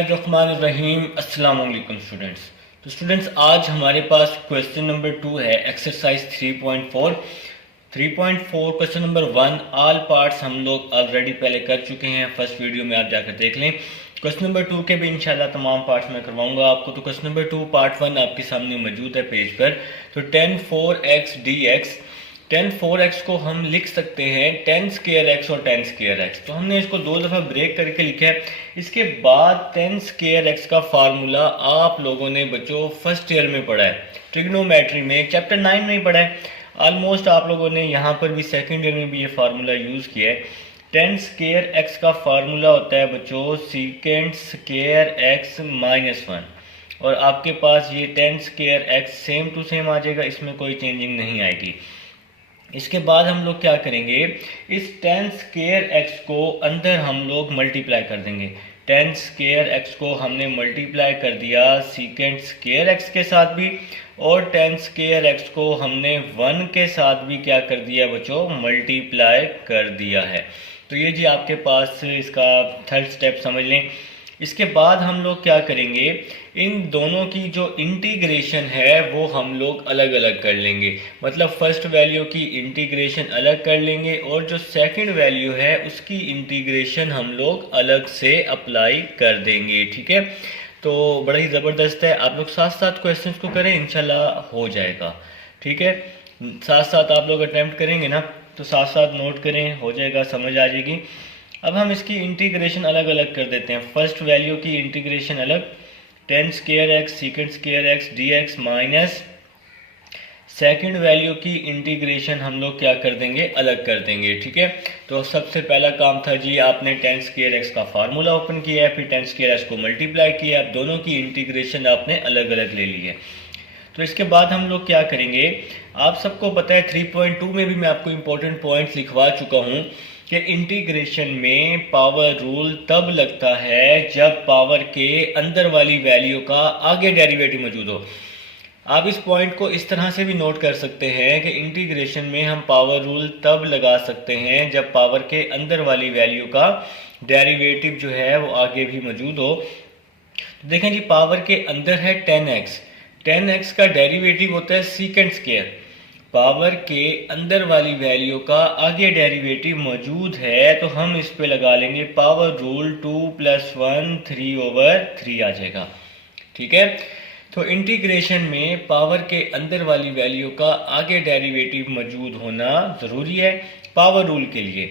बिस्मिल्लाहिर्रहमानिर्रहीम। अस्सलाम वालेकुम स्टूडेंट्स। तो स्टूडेंट्स आज हमारे पास क्वेश्चन नंबर 2 है, exercise 3.4 question number 1 all parts हम लोग ऑलरेडी पहले कर चुके हैं, फर्स्ट वीडियो में आप जाकर देख लें। क्वेश्चन नंबर 2 के भी इंशाल्लाह तमाम पार्ट्स मैं करवाऊंगा आपको। तो क्वेश्चन नंबर 2 पार्ट 1 आपके सामने मौजूद है पेज पर। तो 10 4x dx, 10 4x को हम लिख सकते हैं 10 स्क्वायर x और 10 स्क्वायर x। तो हमने इसको दो दफ़ा ब्रेक करके लिखा है। इसके बाद 10 स्क्वायर x का फार्मूला आप लोगों ने बच्चों फर्स्ट ईयर में पढ़ा है, ट्रिग्नोमेट्री में चैप्टर 9 में ही पढ़ा है। ऑलमोस्ट आप लोगों ने यहाँ पर भी सेकेंड ईयर में भी ये फार्मूला यूज़ किया है। 10 स्क्वायर x का फार्मूला होता है बच्चों सीकेंट स्क्वायर x माइनस 1, और आपके पास ये 10 square x same to same आ जाएगा, इसमें कोई चेंजिंग नहीं आएगी। इसके बाद हम लोग क्या करेंगे, इस 10 स्क्वायर x को अंदर हम लोग मल्टीप्लाई कर देंगे। 10 स्क्वायर x को हमने मल्टीप्लाई कर दिया सीकेंट स्क्वायर x के साथ भी, और 10 स्क्वायर x को हमने 1 के साथ भी क्या कर दिया बच्चों, मल्टीप्लाई कर दिया है। तो ये जी आपके पास इसका थर्ड स्टेप समझ लें। इसके बाद हम लोग क्या करेंगे, इन दोनों की जो इंटीग्रेशन है वो हम लोग अलग अलग कर लेंगे। मतलब फर्स्ट वैल्यू की इंटीग्रेशन अलग कर लेंगे और जो सेकंड वैल्यू है उसकी इंटीग्रेशन हम लोग अलग से अप्लाई कर देंगे। ठीक है, तो बड़ा ही ज़बरदस्त है। आप लोग साथ साथ क्वेश्चंस को करें, इंशाल्लाह हो जाएगा। ठीक है, साथ साथ आप लोग अटैम्प्ट करेंगे ना, तो साथ साथ नोट करें, हो जाएगा, समझ आ जाएगी। अब हम इसकी इंटीग्रेशन अलग अलग कर देते हैं। फर्स्ट वैल्यू की इंटीग्रेशन अलग, 10 square x secant square x dx minus second value की इंटीग्रेशन हम लोग क्या कर देंगे, अलग कर देंगे। ठीक है, तो सबसे पहला काम था जी, आपने 10 स्क्वायर x का फार्मूला ओपन किया है, फिर 10 स्क्वायर x को मल्टीप्लाई किया, अब दोनों की इंटीग्रेशन आपने अलग अलग ले ली है। तो इसके बाद हम लोग क्या करेंगे, आप सबको पता है 3.2 में भी मैं आपको इंपॉर्टेंट पॉइंट्स लिखवा चुका हूँ कि इंटीग्रेशन में पावर रूल तब लगता है जब पावर के अंदर वाली वैल्यू का आगे डेरिवेटिव मौजूद हो। आप इस पॉइंट को इस तरह से भी नोट कर सकते हैं कि इंटीग्रेशन में हम पावर रूल तब लगा सकते हैं जब पावर के अंदर वाली वैल्यू का डेरिवेटिव जो है वो आगे भी मौजूद हो। तो देखें जी, पावर के अंदर है 10x, 10x का डेरिवेटिव होता है सीकेंट स्क्वायर। पावर के अंदर वाली वैल्यू का आगे डेरिवेटिव मौजूद है, तो हम इस पे लगा लेंगे पावर रूल, 2 + 1 3/3 आ जाएगा। ठीक है, तो इंटीग्रेशन में पावर के अंदर वाली वैल्यू का आगे डेरिवेटिव मौजूद होना ज़रूरी है पावर रूल के लिए।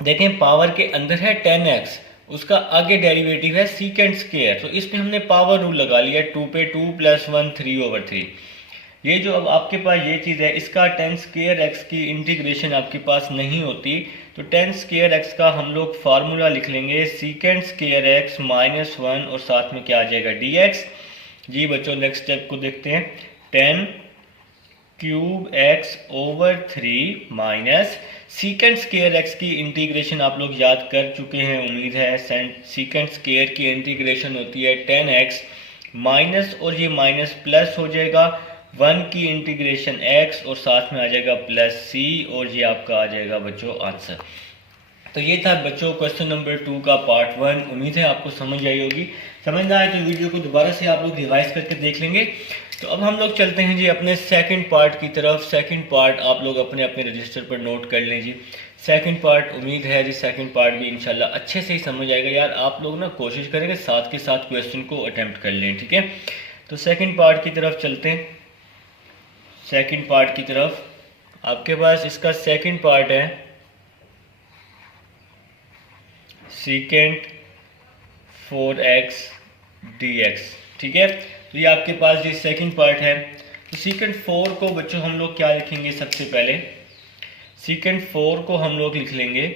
देखें, पावर के अंदर है 10x, उसका आगे डेरिवेटिव है सीकेंट स्क्वायर, तो इस पे हमने पावर रूल लगा लिया, 2 पे 2 + 1 3/3। ये जो अब आपके पास ये चीज़ है, इसका 10 स्क्वायर x की इंटीग्रेशन आपके पास नहीं होती, तो 10 स्क्वायर x का हम लोग फार्मूला लिख लेंगे सीकेंट स्क्वायर x माइनस 1, और साथ में क्या आ जाएगा dx। जी बच्चों, नेक्स्ट स्टेप को देखते हैं। 10 cube x/3 minus secant square x की इंटीग्रेशन आप लोग याद कर चुके हैं उम्मीद है। सीकेंट स्क्वायर की इंटीग्रेशन होती है 10x माइनस, और ये माइनस प्लस हो जाएगा 1 की इंटीग्रेशन x, और साथ में आ जाएगा +c, और ये आपका आ जाएगा बच्चों आंसर। तो ये था बच्चों क्वेश्चन नंबर 2 का पार्ट 1। उम्मीद है आपको समझ आई होगी। समझ ना आए तो वीडियो को दोबारा से आप लोग रिवाइज करके देख लेंगे। तो अब हम लोग चलते हैं जी अपने सेकंड पार्ट की तरफ। सेकंड पार्ट आप लोग अपने अपने रजिस्टर पर नोट कर लें जी। सेकंड पार्ट, उम्मीद है जी सेकंड पार्ट भी इंशाल्लाह अच्छे से ही समझ आएगा। यार आप लोग ना कोशिश करेंगे साथ के साथ क्वेश्चन को अटैम्प्ट कर लें। ठीक है, तो सेकंड पार्ट की तरफ चलते हैं। सेकंड पार्ट की तरफ आपके पास इसका सेकंड पार्ट है सीकेंट 4x dx। ठीक है, तो ये आपके पास ये सेकंड पार्ट है। तो सीकेंट 4 को बच्चों हम लोग क्या लिखेंगे, सबसे पहले सीकेंट 4 को हम लोग लिख लेंगे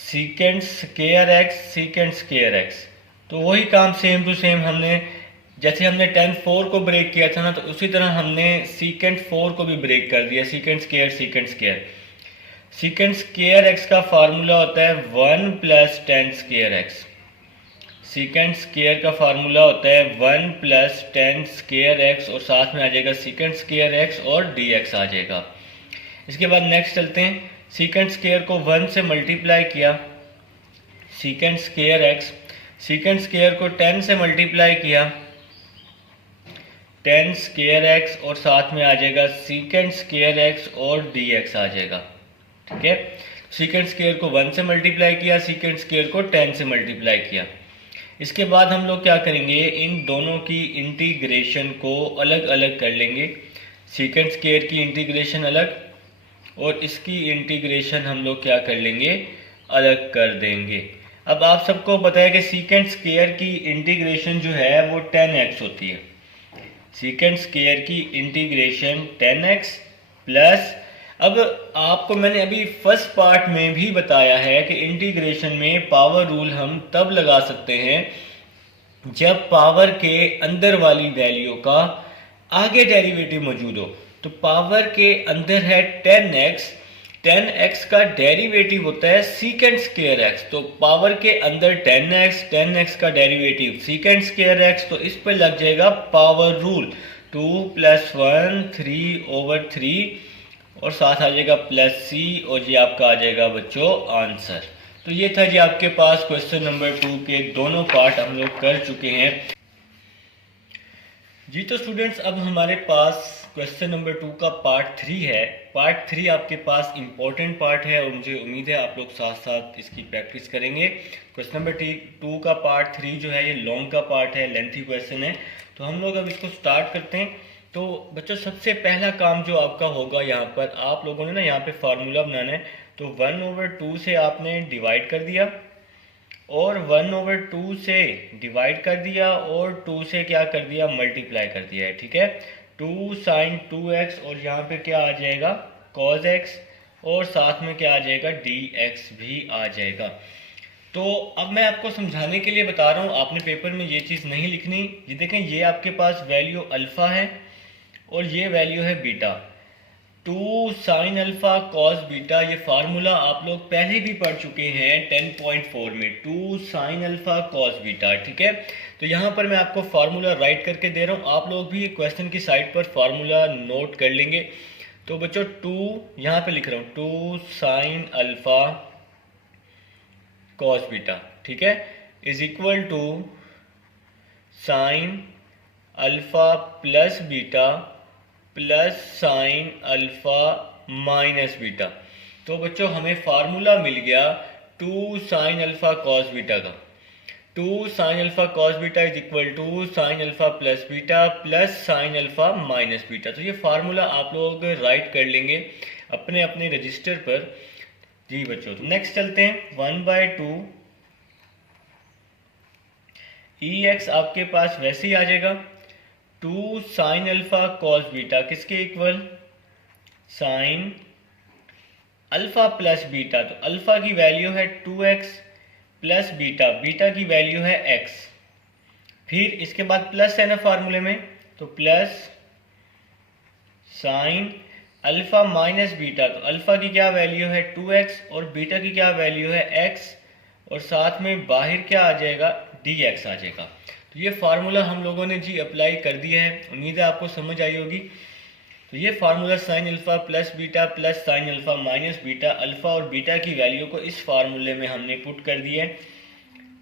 secant square x secant square x। तो वही काम सेम टू सेम हमने, जैसे हमने 10 4 को ब्रेक किया था ना, तो उसी तरह हमने सीकेंट 4 को भी ब्रेक कर दिया, secant square secant square. Secant square x का फार्मूला होता है 1 + 10 स्क्वायर x। सीकेंट स्क्वायर का फार्मूला होता है 1 + 10 स्क्वायर x, और साथ में आ जाएगा सीकेंट स्क्वायर x और dx आ जाएगा। इसके बाद नेक्स्ट चलते हैं। सीकेंट स्क्वायर को 1 से मल्टीप्लाई किया, secant square x secant square को 10 से मल्टीप्लाई किया, 10 स्क्वायर एक्स और साथ में आ जाएगा सीकेंट स्क्वायर एक्स और डी एक्स आ जाएगा। ठीक है, सीकेंट स्क्वायर को 1 से मल्टीप्लाई किया, सीकेंट स्क्वायर को 10 से मल्टीप्लाई किया। इसके बाद हम लोग क्या करेंगे, इन दोनों की इंटीग्रेशन को अलग अलग कर लेंगे। सीकेंट स्क्वायर की इंटीग्रेशन अलग और इसकी इंटीग्रेशन हम लोग क्या कर लेंगे, अलग कर देंगे। अब आप सबको पता है कि सीकेंट स्क्वायर की इंटीग्रेशन जो है वो 10x होती है। सीकेंट स्क्वायर की इंटीग्रेशन 10x प्लस, अब आपको मैंने अभी फर्स्ट पार्ट में भी बताया है कि इंटीग्रेशन में पावर रूल हम तब लगा सकते हैं जब पावर के अंदर वाली वैल्यू का आगे डेरिवेटिव मौजूद हो। तो पावर के अंदर है 10x, 10x का डेरिवेटिव होता है सीकेंट स्क्वायर x, तो पावर के अंदर 10x, 10x का डेरिवेटिव सीकेंट स्क्वायर x, तो इस पर लग जाएगा पावर रूल 2 + 1 3/3 और साथ आ जाएगा प्लस c और ये आपका आ जाएगा बच्चों आंसर। तो ये था जी आपके पास क्वेश्चन नंबर 2 के दोनों पार्ट हम लोग कर चुके हैं जी। तो स्टूडेंट्स अब हमारे पास क्वेश्चन नंबर 2 का पार्ट 3 है। पार्ट 3 आपके पास इम्पोर्टेंट पार्ट है और मुझे उम्मीद है आप लोग साथ साथ इसकी प्रैक्टिस करेंगे। क्वेश्चन नंबर 2 का पार्ट 3 जो है ये लॉन्ग का पार्ट है, लेंथी क्वेश्चन है। तो हम लोग अब इसको स्टार्ट करते हैं। तो बच्चों सबसे पहला काम जो आपका होगा, यहाँ पर आप लोगों ने ना यहाँ पे फार्मूला बनाना है। तो 1/2 से आपने डिवाइड कर दिया और 1/2 से डिवाइड कर दिया और 2 से क्या कर दिया, मल्टीप्लाई कर दिया है। ठीक है, 2 sin 2x और यहाँ पे क्या आ जाएगा cos x और साथ में क्या आ जाएगा dx भी आ जाएगा। तो अब मैं आपको समझाने के लिए बता रहा हूँ, आपने पेपर में ये चीज़ नहीं लिखनी। ये देखें, ये आपके पास वैल्यू अल्फ़ा है और ये वैल्यू है beta. 2 sin alpha cos beta, ये फार्मूला आप लोग पहले भी पढ़ चुके हैं 10.4 में, 2 sin अल्फ़ा cos बीटा। ठीक है, तो यहाँ पर मैं आपको फार्मूला राइट करके दे रहा हूँ, आप लोग भी क्वेश्चन की साइड पर फार्मूला नोट कर लेंगे। तो बच्चों 2 यहाँ पे लिख रहा हूँ, 2 sin अल्फ़ा cos बीटा, ठीक है, is equal to sin alpha plus beta plus sine alpha minus beta. तो बच्चों हमें फार्मूला मिल गया 2 sin अल्फ़ा cos बीटा का। 2 sin alpha cos beta is equal to sine alpha plus beta plus sine alpha minus beta. तो ये formula आप लोग right कर लेंगे अपने अपने रजिस्टर पर जी बच्चों। तो नेक्स्ट चलते हैं, 1/2 ex आपके पास वैसे ही आ जाएगा 2 sin अल्फ़ा cos बीटा किसके equal, sign alpha plus beta. तो अल्फ़ा की वैल्यू है 2x प्लस बीटा, बीटा की वैल्यू है x। फिर इसके बाद प्लस है ना फार्मूले में, तो plus sine alpha minus beta. तो अल्फ़ा की क्या वैल्यू है 2x और बीटा की क्या वैल्यू है x और साथ में बाहर क्या आ जाएगा dx आ जाएगा। तो ये फार्मूला हम लोगों ने जी अप्लाई कर दिया है, उम्मीद है आपको समझ आई होगी। तो ये formula sign alpha plus beta plus sine alpha minus beta, alpha और बीटा की वैल्यू को इस फार्मूले में हमने पुट कर दिया है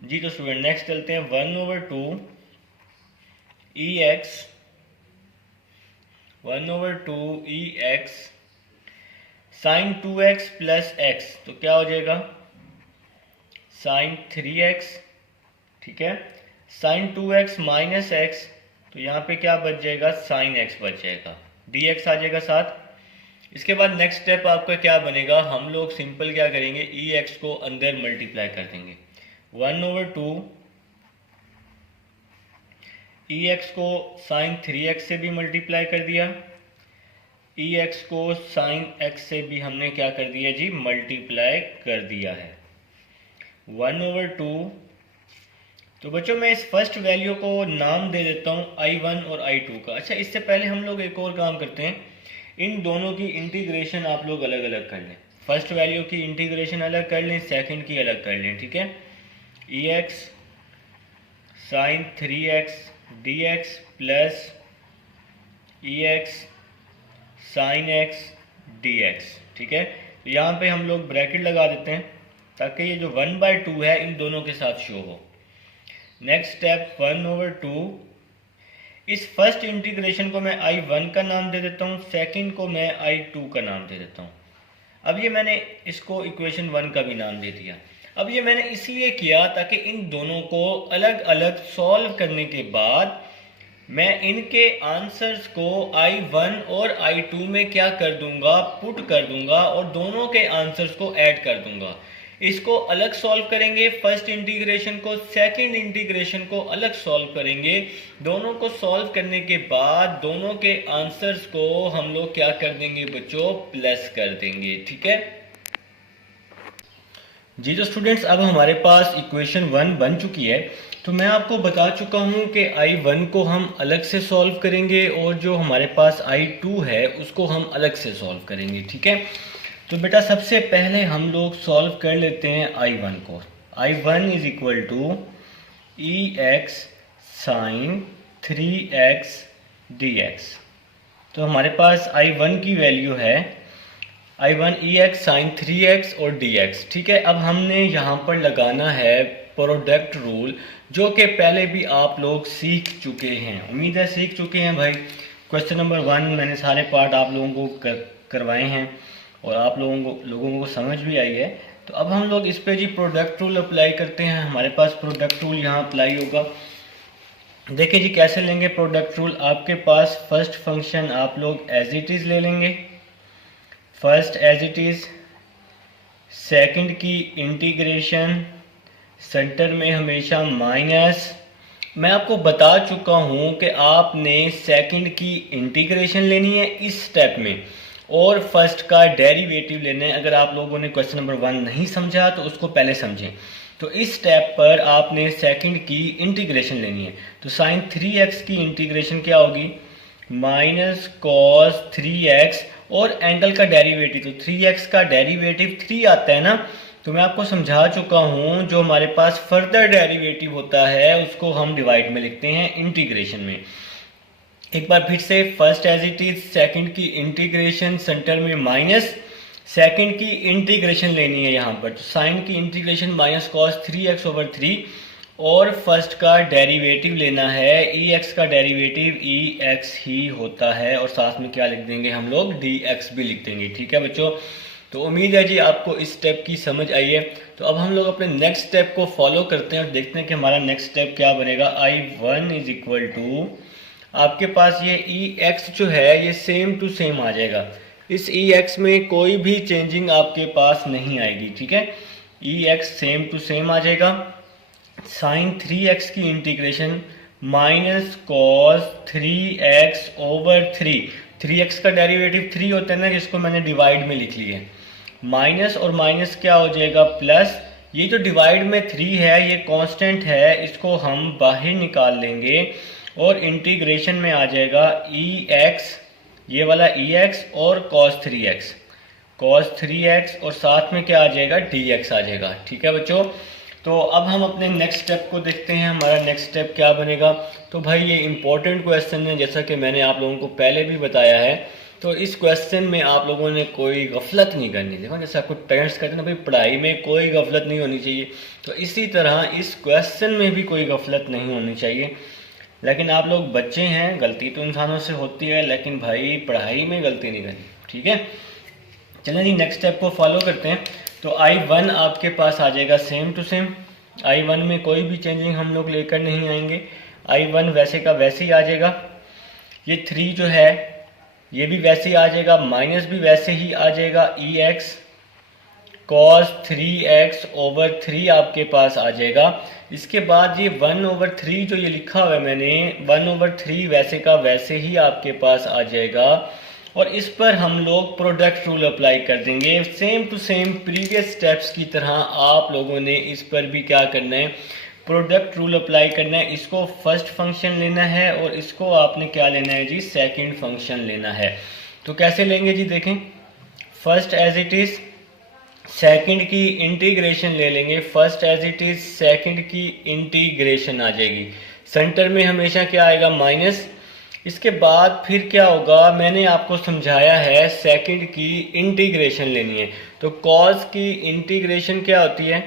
जी। तो स्टूडेंट नेक्स्ट चलते हैं, 1/2 ex sign 2x plus x, तो क्या हो जाएगा साइन 3x। ठीक है, साइन 2x माइनस x, तो यहाँ पे क्या बच जाएगा साइन x बच जाएगा, dx आ जाएगा साथ। इसके बाद नेक्स्ट स्टेप आपका क्या बनेगा, हम लोग सिंपल क्या करेंगे, ex को अंदर मल्टीप्लाई कर देंगे। 1/2 ex को साइन 3x से भी मल्टीप्लाई कर दिया, ex को साइन x से भी हमने क्या कर दिया जी मल्टीप्लाई कर दिया है। 1/2, तो बच्चों मैं इस फर्स्ट वैल्यू को नाम दे देता हूँ I1 और I2 का। अच्छा, इससे पहले हम लोग एक और काम करते हैं, इन दोनों की इंटीग्रेशन आप लोग अलग अलग कर लें। फर्स्ट वैल्यू की इंटीग्रेशन अलग कर लें, सेकंड की अलग कर लें। ठीक है, ex sine 3x dx plus ex sine x dx। ठीक है, तो यहाँ पे हम लोग ब्रैकेट लगा देते हैं ताकि ये जो 1/2 है इन दोनों के साथ शो हो। Next step 1/2। इस फर्स्ट इंटीग्रेशन को मैं I1 का नाम दे देता हूँ, सेकंड को मैं I2 का नाम दे देता हूँ। अब ये मैंने इसको इक्वेशन 1 का भी नाम दे दिया। अब ये मैंने इसलिए किया ताकि इन दोनों को अलग अलग सॉल्व करने के बाद मैं इनके आंसर्स को I1 और I2 में क्या कर दूंगा, पुट कर दूंगा और दोनों के आंसर्स को ऐड कर दूंगा। इसको अलग सॉल्व करेंगे फर्स्ट इंटीग्रेशन को, सेकंड इंटीग्रेशन को अलग सॉल्व करेंगे। दोनों को सॉल्व करने के बाद दोनों के आंसर्स को हम लोग क्या कर देंगे बच्चों, प्लस कर देंगे। ठीक है जी। तो स्टूडेंट्स अब हमारे पास इक्वेशन 1 बन चुकी है। तो मैं आपको बता चुका हूं कि I1 को हम अलग से सॉल्व करेंगे और जो हमारे पास I2 है उसको हम अलग से सॉल्व करेंगे। ठीक है, तो बेटा सबसे पहले हम लोग सॉल्व कर लेते हैं I1 को। I1 is equal to EX sine 3x dx। तो हमारे पास I1 की वैल्यू है I1 EX साइन 3x और dx। ठीक है, अब हमने यहाँ पर लगाना है प्रोडक्ट रूल, जो कि पहले भी आप लोग सीख चुके हैं, उम्मीद है सीख चुके हैं भाई। क्वेश्चन नंबर 1 मैंने सारे पार्ट आप लोगों को करवाए हैं और आप लोगों को समझ भी आई है। तो अब हम लोग इस पे जी प्रोडक्ट रूल अप्लाई करते हैं। हमारे पास प्रोडक्ट रूल यहाँ अप्लाई होगा। देखिए जी कैसे लेंगे प्रोडक्ट रूल। आपके पास फर्स्ट फंक्शन आप लोग एज इट इज़ ले लेंगे, first as it is, second की इंटीग्रेशन, सेंटर में हमेशा माइनस। मैं आपको बता चुका हूँ कि आपने सेकंड की इंटीग्रेशन लेनी है इस स्टेप में और फर्स्ट का डेरिवेटिव लेना है। अगर आप लोगों ने क्वेश्चन नंबर 1 नहीं समझा तो उसको पहले समझें। तो इस स्टेप पर आपने सेकंड की इंटीग्रेशन लेनी है। तो साइन 3x की इंटीग्रेशन क्या होगी, माइनस कॉस 3x और एंगल का डेरिवेटिव, तो 3x का डेरिवेटिव 3 आता है ना। तो मैं आपको समझा चुका हूँ जो हमारे पास फर्दर डेरिवेटिव होता है उसको हम डिवाइड में लिखते हैं इंटीग्रेशन में। एक बार फिर से first as it is, second की इंटीग्रेशन, सेंटर में माइनस, सेकंड की इंटीग्रेशन लेनी है यहाँ पर। तो साइन की integration minus cos 3x over 3 और फर्स्ट का डेरिवेटिव लेना है। EX का डेरिवेटिव EX ही होता है और साथ में क्या लिख देंगे हम लोग, DX भी लिख देंगे। ठीक है बच्चों, तो उम्मीद है जी आपको इस स्टेप की समझ आई है। तो अब हम लोग अपने नेक्स्ट स्टेप को फॉलो करते हैं और देखते हैं कि हमारा नेक्स्ट स्टेप क्या बनेगा। I1 इज इक्वल टू, आपके पास ये EX जो है ये सेम टू सेम आ जाएगा। इस EX में कोई भी चेंजिंग आपके पास नहीं आएगी। ठीक है, EX सेम टू सेम आ जाएगा। साइन 3x की integration minus cos 3x over 3x का डेरिवेटिव 3 होता है ना, जिसको मैंने डिवाइड में लिख लिया है। माइनस और माइनस क्या हो जाएगा, प्लस। ये जो डिवाइड में 3 है ये कांस्टेंट है, इसको हम बाहर निकाल लेंगे और इंटीग्रेशन में आ जाएगा EX, ये वाला EX और cos 3x और साथ में क्या आ जाएगा, dx आ जाएगा। ठीक है बच्चों, तो अब हम अपने नेक्स्ट स्टेप को देखते हैं। हमारा नेक्स्ट स्टेप क्या बनेगा। तो भाई ये इंपॉर्टेंट क्वेश्चन है, जैसा कि मैंने आप लोगों को पहले भी बताया है। तो इस क्वेश्चन में आप लोगों ने कोई गफलत नहीं करनी। देखो जैसे आपको पेरेंट्स कहते हैं ना भाई पढ़ाई में कोई गफलत नहीं होनी चाहिए, तो इसी तरह इस क्वेश्चन में भी कोई गफलत नहीं होनी चाहिए। लेकिन आप लोग बच्चे हैं, गलती तो इंसानों से होती है, लेकिन भाई पढ़ाई में गलती नहीं करनी। ठीक है, चलें जी नेक्स्ट स्टेप को फॉलो करते हैं। तो I1 आपके पास आ जाएगा सेम टू सेम। I1 में कोई भी चेंजिंग हम लोग लेकर नहीं आएंगे। I1 वैसे का वैसे ही आ जाएगा। ये 3 जो है ये भी वैसे ही आ जाएगा, माइनस भी वैसे ही आ जाएगा। EX cos 3x ओवर 3 आपके पास आ जाएगा। इसके बाद ये 1/3 जो ये लिखा हुआ है मैंने, 1/3 वैसे का वैसे ही आपके पास आ जाएगा और इस पर हम लोग प्रोडक्ट रूल अप्लाई कर देंगे। Same to same previous steps की तरह आप लोगों ने इस पर भी क्या करना है, प्रोडक्ट रूल अप्लाई करना है। इसको फर्स्ट फंक्शन लेना है और इसको आपने क्या लेना है जी, सेकंड फंक्शन लेना है। तो कैसे लेंगे जी, देखें first as it is, second की इंटीग्रेशन ले लेंगे। First as it is, second की इंटीग्रेशन आ जाएगी। सेंटर में हमेशा क्या आएगा, माइनस। इसके बाद फिर क्या होगा, मैंने आपको समझाया है सेकंड की इंटीग्रेशन लेनी है। तो कॉस की इंटीग्रेशन क्या होती है,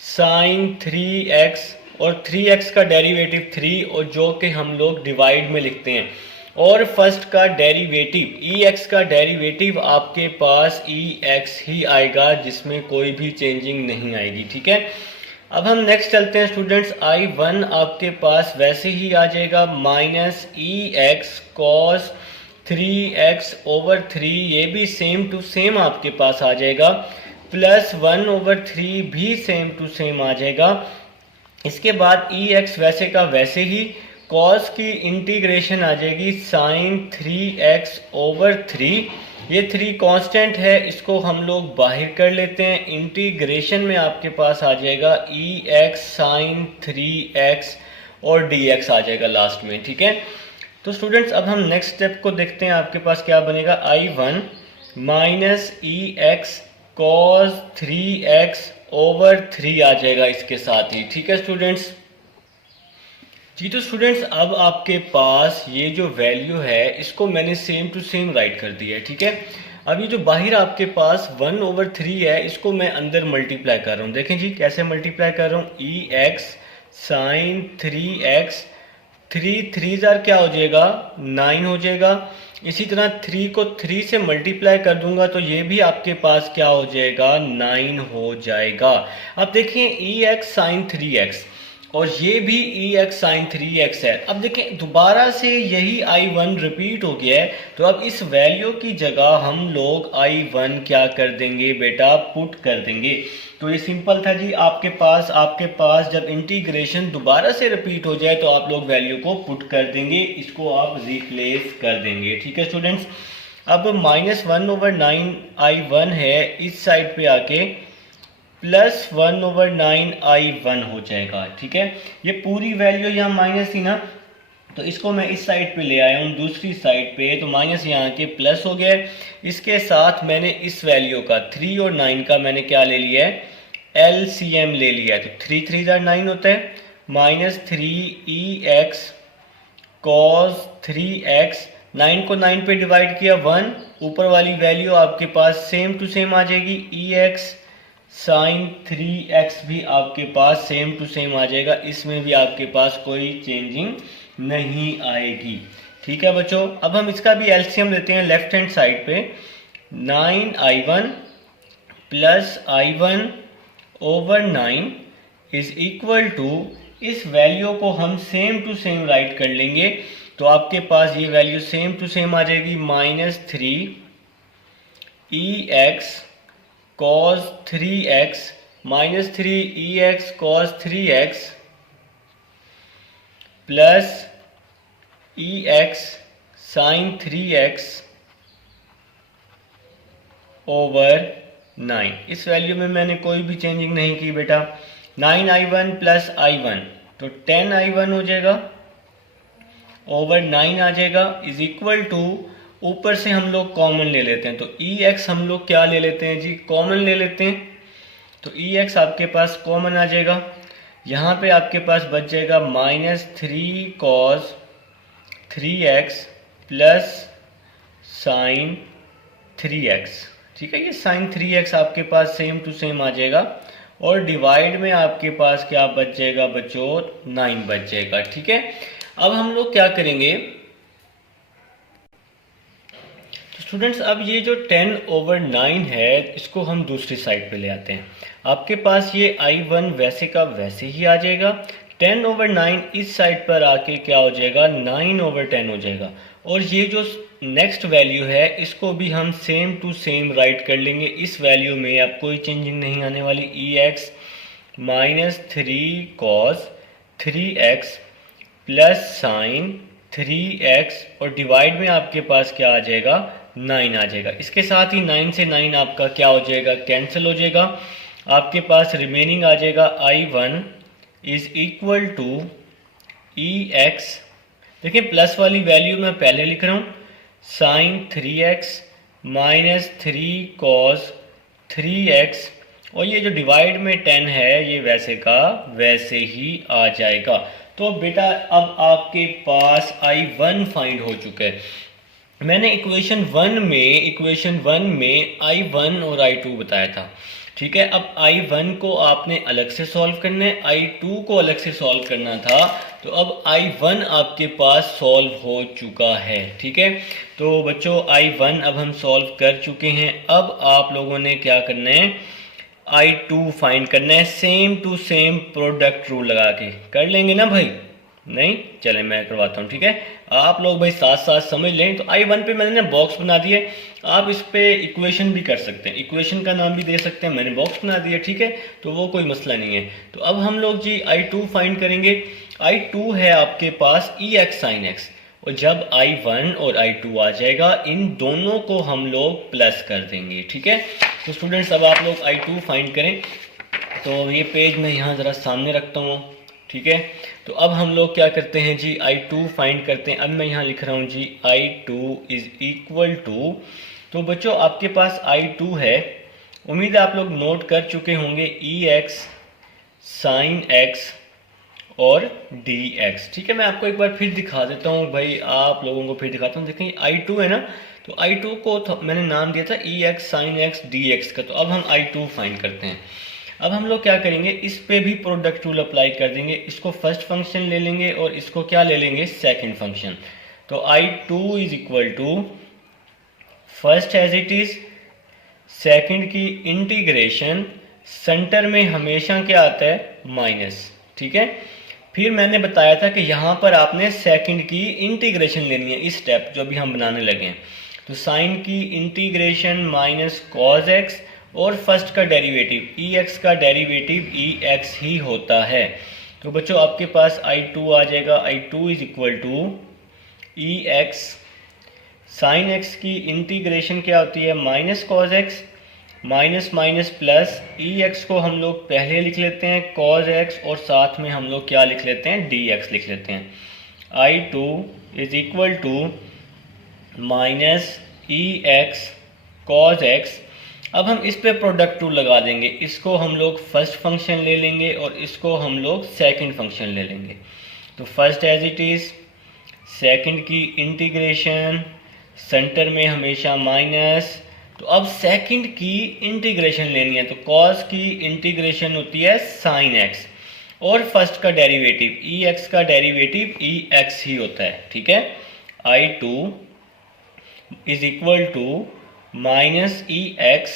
साइन 3x और 3x का डेरिवेटिव 3 और जो कि हम लोग डिवाइड में लिखते हैं। और फर्स्ट का डेरिवेटिव ex का डेरिवेटिव आपके पास ex ही आएगा, जिसमें कोई भी चेंजिंग नहीं आएगी। ठीक है, अब हम नेक्स्ट चलते हैं स्टूडेंट्स। I1 आपके पास वैसे ही आ जाएगा माइनस ex cos 3x/3, ये भी सेम टू सेम आपके पास आ जाएगा, प्लस 1/3 भी सेम टू सेम आ जाएगा। इसके बाद ex वैसे का वैसे ही, cos की इंटीग्रेशन आ जाएगी sin 3x/3, ये 3 कांस्टेंट है, इसको हम लोग बाहर कर लेते हैं। इंटीग्रेशन में आपके पास आ जाएगा ex sin 3x और dx आ जाएगा लास्ट में। ठीक है, तो स्टूडेंट्स अब हम नेक्स्ट स्टेप को देखते हैं। आपके पास क्या बनेगा, I1 minus ex cos 3x/3 आ जाएगा इसके साथ ही। ठीक है स्टूडेंट्स जी, तो स्टूडेंट्स अब आपके पास ये जो वैल्यू है इसको मैंने सेम टू सेम राइट कर दिया है। ठीक है, अब ये जो बाहर आपके पास 1/3 है, इसको मैं अंदर मल्टीप्लाई कर रहा हूँ। देखें जी कैसे मल्टीप्लाई कर रहा हूँ, ex sin 3x, 3 जार क्या हो जाएगा, 9 हो जाएगा। इसी तरह 3 को 3 से मल्टीप्लाई कर दूंगा तो ये भी आपके पास क्या हो जाएगा, 9 हो जाएगा। अब देखिए ex sin 3x और ये भी ex sin 3x है। अब देखें दोबारा से यही I1 रिपीट हो गया है, तो अब इस वैल्यू की जगह हम लोग I1 क्या कर देंगे बेटा, पुट कर देंगे। तो ये सिंपल था जी, आपके पास जब इंटीग्रेशन दोबारा से रिपीट हो जाए तो आप लोग वैल्यू को पुट कर देंगे, इसको आप रिप्लेस कर देंगे। ठीक है स्टूडेंट्स, अब -1/9 I1 है, इस साइड पे आके प्लस 1/9 I1 हो जाएगा। ठीक है, ये पूरी वैल्यू यहाँ माइनस थी ना, तो इसको मैं इस साइड पे ले आया हूँ दूसरी साइड पे, तो माइनस यहाँ के प्लस हो गया। इसके साथ मैंने इस वैल्यू का 3 और 9 का मैंने क्या ले लिया है, LCM ले लिया है। तो 3 × 9 होता है, -3 ex cos 3x, 9 को 9 पे डिवाइड किया 1, ऊपर वाली वैल्यू आपके पास सेम टू सेम आ जाएगी, ex sin 3x भी आपके पास सेम टू सेम आ जाएगा, इसमें भी आपके पास कोई चेंजिंग नहीं आएगी। ठीक है बच्चों, अब हम इसका भी एलसीएम लेते हैं लेफ्ट हैंड साइड पे। 9I1 plus I1/9 is equal to, इस वैल्यू को हम सेम टू सेम राइट कर लेंगे, तो आपके पास ये वैल्यू सेम टू सेम आ जाएगी, -3 ex cos 3x, -3 ex cos 3x plus ex sin 3x/9। इस वैल्यू में मैंने कोई भी चेंजिंग नहीं की बेटा। 9I1 प्लस I1 तो 10I1 हो जाएगा, ओवर 9 आ जाएगा, इज इक्वल टू, ऊपर से हम लोग कॉमन ले लेते हैं, तो ex हम लोग क्या ले लेते हैं जी, कॉमन ले लेते हैं। तो ex आपके पास कॉमन आ जाएगा, यहाँ पे आपके पास बच जाएगा -3 cos 3x plus sin 3x। ठीक है, ये sin 3x आपके पास सेम टू सेम आ जाएगा, और डिवाइड में आपके पास क्या बच जाएगा बच्चों, 9 बच जाएगा। ठीक है, अब हम लोग क्या करेंगे स्टूडेंट्स, अब ये जो 10/9 है इसको हम दूसरी साइड पे ले आते हैं। आपके पास ये I1 वैसे का वैसे ही आ जाएगा, 10/9 इस साइड पर आके क्या हो जाएगा, 9/10 हो जाएगा। और ये जो नेक्स्ट वैल्यू है इसको भी हम सेम टू सेम राइट कर लेंगे, इस वैल्यू में अब कोई चेंजिंग नहीं आने वाली, ex -3 cos 3x plus sin 3x, और डिवाइड में आपके पास क्या आ जाएगा, 9 आ जाएगा। इसके साथ ही 9 से 9 आपका क्या हो जाएगा, कैंसिल हो जाएगा। आपके पास रिमेनिंग आ जाएगा I1 is equal to ex, देखिए प्लस वाली वैल्यू मैं पहले लिख रहा हूँ, sin 3x -3 cos 3x, और ये जो डिवाइड में 10 है ये वैसे का वैसे ही आ जाएगा। तो बेटा अब आपके पास I1 फाइंड हो चुका है। मैंने इक्वेशन 1 में I1 और I2 बताया था। ठीक है। अब I1 को आपने अलग से सॉल्व करना है, I2 को अलग से सॉल्व करना था। तो अब I1 आपके पास सॉल्व हो चुका है, ठीक है। तो बच्चों I1 अब हम सॉल्व कर चुके हैं। अब आप लोगों ने क्या करना है, I2 फाइंड करना है, same to same product rule लगा के। कर लेंगे ना भाई? नहीं, चले मैं करवाता हूँ, ठीक है। आप लोग भाई साथ साथ समझ लें। तो I1 पे मैंने ना बॉक्स बना दिए, आप इस पे इक्वेशन भी कर सकते हैं, इक्वेशन का नाम भी दे सकते हैं, मैंने बॉक्स बना दिया, ठीक है। तो वो कोई मसला नहीं है। तो अब हम लोग जी I2 फाइंड करेंगे। I2 है आपके पास EX sin X, और जब I1 और I2 आ जाएगा, इन दोनों को हम लोग प्लस कर देंगे, ठीक है। तो स्टूडेंट्स अब आप लोग I2 फाइंड करें। तो ये पेज मैं यहाँ ज़रा सामने रखता हूँ, ठीक है। तो अब हम लोग क्या करते हैं जी, I2 फाइंड करते हैं। अब मैं यहाँ लिख रहा हूँ जी I2 इज इक्वल टू, तो बच्चों आपके पास I2 है, उम्मीद है आप लोग नोट कर चुके होंगे, EX sin X और dx, ठीक है। मैं आपको एक बार फिर दिखा देता हूँ भाई, आप लोगों को फिर दिखाता हूँ। देखें I2 है ना, तो I2 को मैंने नाम दिया था EX sin X dx का। तो अब हम I2 फाइंड करते हैं। अब हम लोग क्या करेंगे, इस पे भी प्रोडक्ट रूल अप्लाई कर देंगे। इसको फर्स्ट फंक्शन ले लेंगे और इसको क्या ले लेंगे, सेकंड फंक्शन। तो I2 is equal to first as it is, second की इंटीग्रेशन, सेंटर में हमेशा क्या आता है, माइनस, ठीक है। फिर मैंने बताया था कि यहाँ पर आपने सेकंड की इंटीग्रेशन लेनी है, इस स्टेप जो अभी हम बनाने लगे हैं। तो साइन की इंटीग्रेशन माइनस कॉज एक्स, और फर्स्ट का डेरिवेटिव EX का डेरिवेटिव EX ही होता है। तो बच्चों आपके पास I2 आ जाएगा, I2 is equal to EX sine x की इंटीग्रेशन क्या होती है, minus cos x, minus minus plus, EX को हम लोग पहले लिख लेते हैं कॉज एक्स, और साथ में हम लोग क्या लिख लेते हैं, DX लिख लेते हैं। I2 is equal to minus EX cos x. अब हम इस पे प्रोडक्ट रूल लगा देंगे, इसको हम लोग फर्स्ट फंक्शन ले लेंगे और इसको हम लोग सेकंड फंक्शन ले लेंगे। तो first as it is, second की इंटीग्रेशन, सेंटर में हमेशा माइनस। तो अब सेकंड की इंटीग्रेशन लेनी है, तो कॉस की इंटीग्रेशन होती है साइन एक्स, और फर्स्ट का डेरिवेटिव EX का डेरिवेटिव EX ही होता है, ठीक है। I2 is equal to minus EX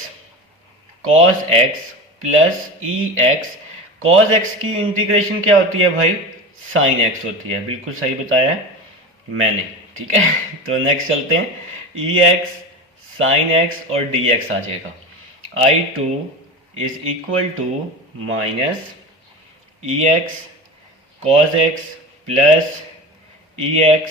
cos x plus EX। Cos x की इंटीग्रेशन क्या होती है भाई, साइन एक्स होती है, बिल्कुल सही बताया मैंने, ठीक है। तो नेक्स्ट चलते हैं, EX साइन एक्स और DX आ जाएगा। I2 is equal to minus EX cos x plus EX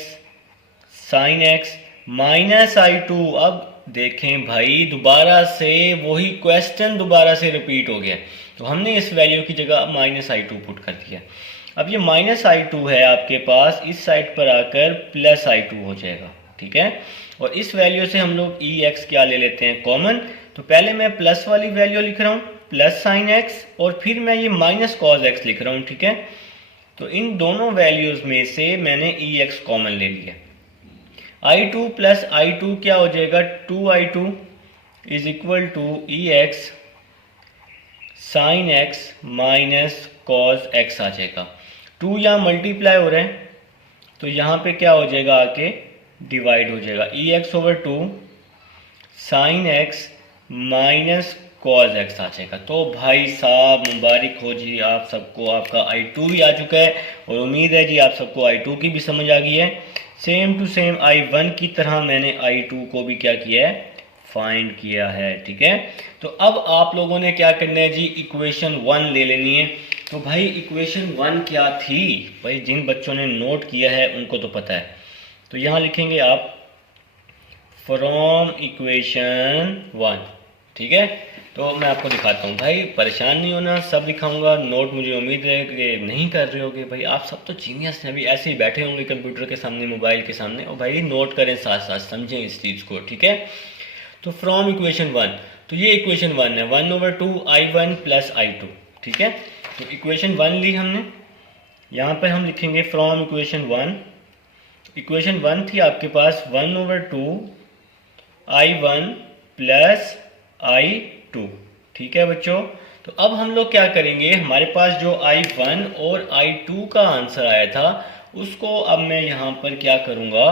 sine x minus I2। अब देखें भाई, दोबारा से वही क्वेश्चन दोबारा से रिपीट हो गया। तो हमने इस वैल्यू की जगह माइनस I2 पुट कर दिया। अब ये माइनस I2 है आपके पास, इस साइड पर आकर प्लस I2 हो जाएगा, ठीक है। और इस वैल्यू से हम लोग EX क्या ले लेते हैं, कॉमन। तो पहले मैं प्लस वाली वैल्यू लिख रहा हूँ, प्लस साइन एक्स, और फिर मैं ये माइनस कॉज एक्स लिख रहा हूँ, ठीक है। तो इन दोनों वैल्यूज में से मैंने EX कॉमन ले लिया। I2 प्लस I2 क्या हो जाएगा, 2I2 is equal to EX sine x minus cos x आ जाएगा। 2 यहाँ मल्टीप्लाई हो रहे हैं, तो यहाँ पे क्या हो जाएगा, आके डिवाइड हो जाएगा। EX over 2 sine x minus cos x आ जाएगा। तो भाई साहब मुबारक हो जी आप सबको, आपका I2 भी आ चुका है, और उम्मीद है जी आप सबको I2 की भी समझ आ गई है। सेम टू सेम I1 की तरह मैंने I2 को भी क्या किया है, फाइंड किया है, ठीक है। तो अब आप लोगों ने क्या करना है जी, इक्वेशन 1 ले लेनी है। तो भाई इक्वेशन 1 क्या थी, भाई जिन बच्चों ने नोट किया है उनको तो पता है। तो यहाँ लिखेंगे आप फ्रॉम इक्वेशन 1, ठीक है। तो मैं आपको दिखाता हूँ भाई, परेशान नहीं होना, सब दिखाऊंगा। नोट मुझे उम्मीद है कि नहीं कर रहे होगे भाई, आप सब तो जीनियस हैं, अभी ऐसे ही बैठे होंगे कंप्यूटर के सामने, मोबाइल के सामने, और भाई नोट करें साथ साथ, समझें इस चीज़ को, ठीक है। तो फ्रॉम इक्वेशन 1, तो ये इक्वेशन 1 है, 1/2 I1 प्लस I2, ठीक है। तो इक्वेशन 1 ली हमने, यहाँ पर हम लिखेंगे फ्रॉम इक्वेशन 1। इक्वेशन 1 थी आपके पास 1/2 I1 प्लस I2, ठीक है बच्चों। तो अब हम लोग क्या करेंगे, हमारे पास जो I1 और I2 का आंसर आया था उसको अब मैं यहाँ पर क्या करूँगा,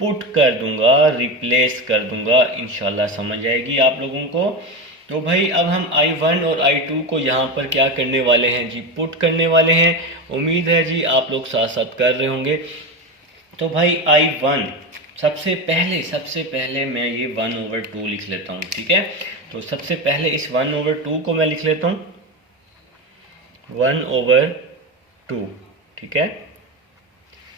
पुट कर दूंगा, रिप्लेस कर दूंगा, इंशाल्लाह समझ आएगी आप लोगों को। तो भाई अब हम I1 और I2 को यहाँ पर क्या करने वाले हैं जी, पुट करने वाले हैं। उम्मीद है जी आप लोग साथ साथ कर रहे होंगे। तो भाई I1 सबसे पहले मैं ये 1/2 लिख लेता हूँ, ठीक है। तो सबसे पहले इस 1/2 को मैं लिख लेता हूँ 1/2, ठीक है।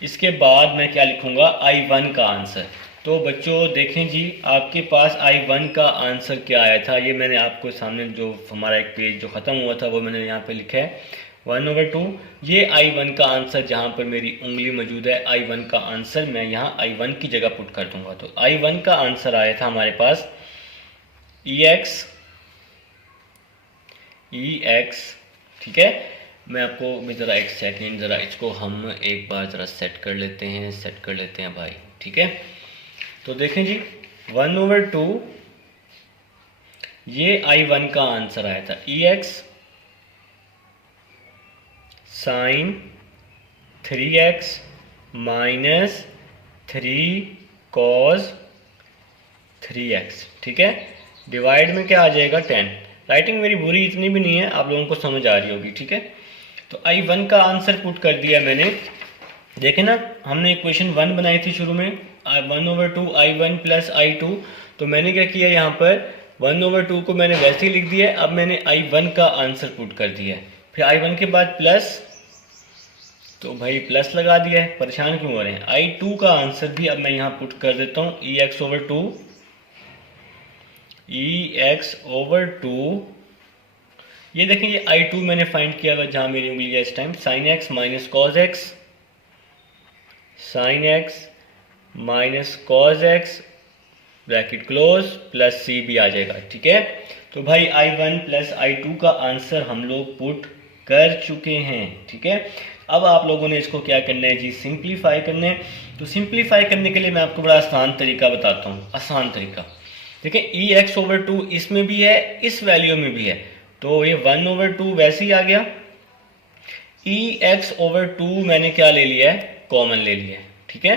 इसके बाद मैं क्या लिखूंगा, I1 का आंसर। तो बच्चों देखें जी, आपके पास I1 का आंसर क्या आया था, ये मैंने आपको सामने जो हमारा एक पेज जो ख़त्म हुआ था वो मैंने यहाँ पे लिखा है 1/2। ये I1 का आंसर जहाँ पर मेरी उंगली मौजूद है, I1 का आंसर मैं यहाँ I1 की जगह पुट कर दूंगा। तो I1 का आंसर आया था हमारे पास EX, ठीक है। मैं आपको भी ज़रा एक सेकेंड, ज़रा इसको हम एक बार ज़रा सेट कर लेते हैं भाई, ठीक है। तो देखें जी 1/2 ये I1 का आंसर आया था EX sine 3x minus 3 cos 3x, ठीक है। डिवाइड में क्या आ जाएगा 10। राइटिंग मेरी बुरी इतनी भी नहीं है, आप लोगों को समझ आ रही होगी, ठीक है। तो I1 का आंसर पुट कर दिया मैंने। देखे ना, हमने इक्वेशन 1 बनाई थी शुरू में 1/2 I1 प्लस I2। तो मैंने क्या किया, यहाँ पर 1/2 को मैंने वैसे ही लिख दिया। अब मैंने I1 का आंसर पुट कर दिया, फिर I1 के बाद प्लस, तो भाई प्लस लगा दिया है, परेशान क्यों हो रहे हैं। I2 का आंसर भी अब मैं यहाँ पुट कर देता हूँ EX/2। ये देखें, ये I2 मैंने फाइंड किया हुआ जहाँ मेरी उंगली है इस time, sin x minus cos x, sin x minus cos x bracket close plus c भी आ जाएगा, ठीक है। तो भाई I1 प्लस I2 का आंसर हम लोग पुट कर चुके हैं, ठीक है। अब आप लोगों ने इसको क्या करना है जी, सिंप्लीफाई करना है। तो सिंप्लीफाई करने के लिए मैं आपको बड़ा आसान तरीका बताता हूँ, आसान तरीका। देखिए EX/2 इसमें भी है, इस वैल्यू में भी है, तो ये 1/2 वैसे ही आ गया। EX/2 मैंने क्या ले लिया है, कॉमन ले लिया है, ठीक है,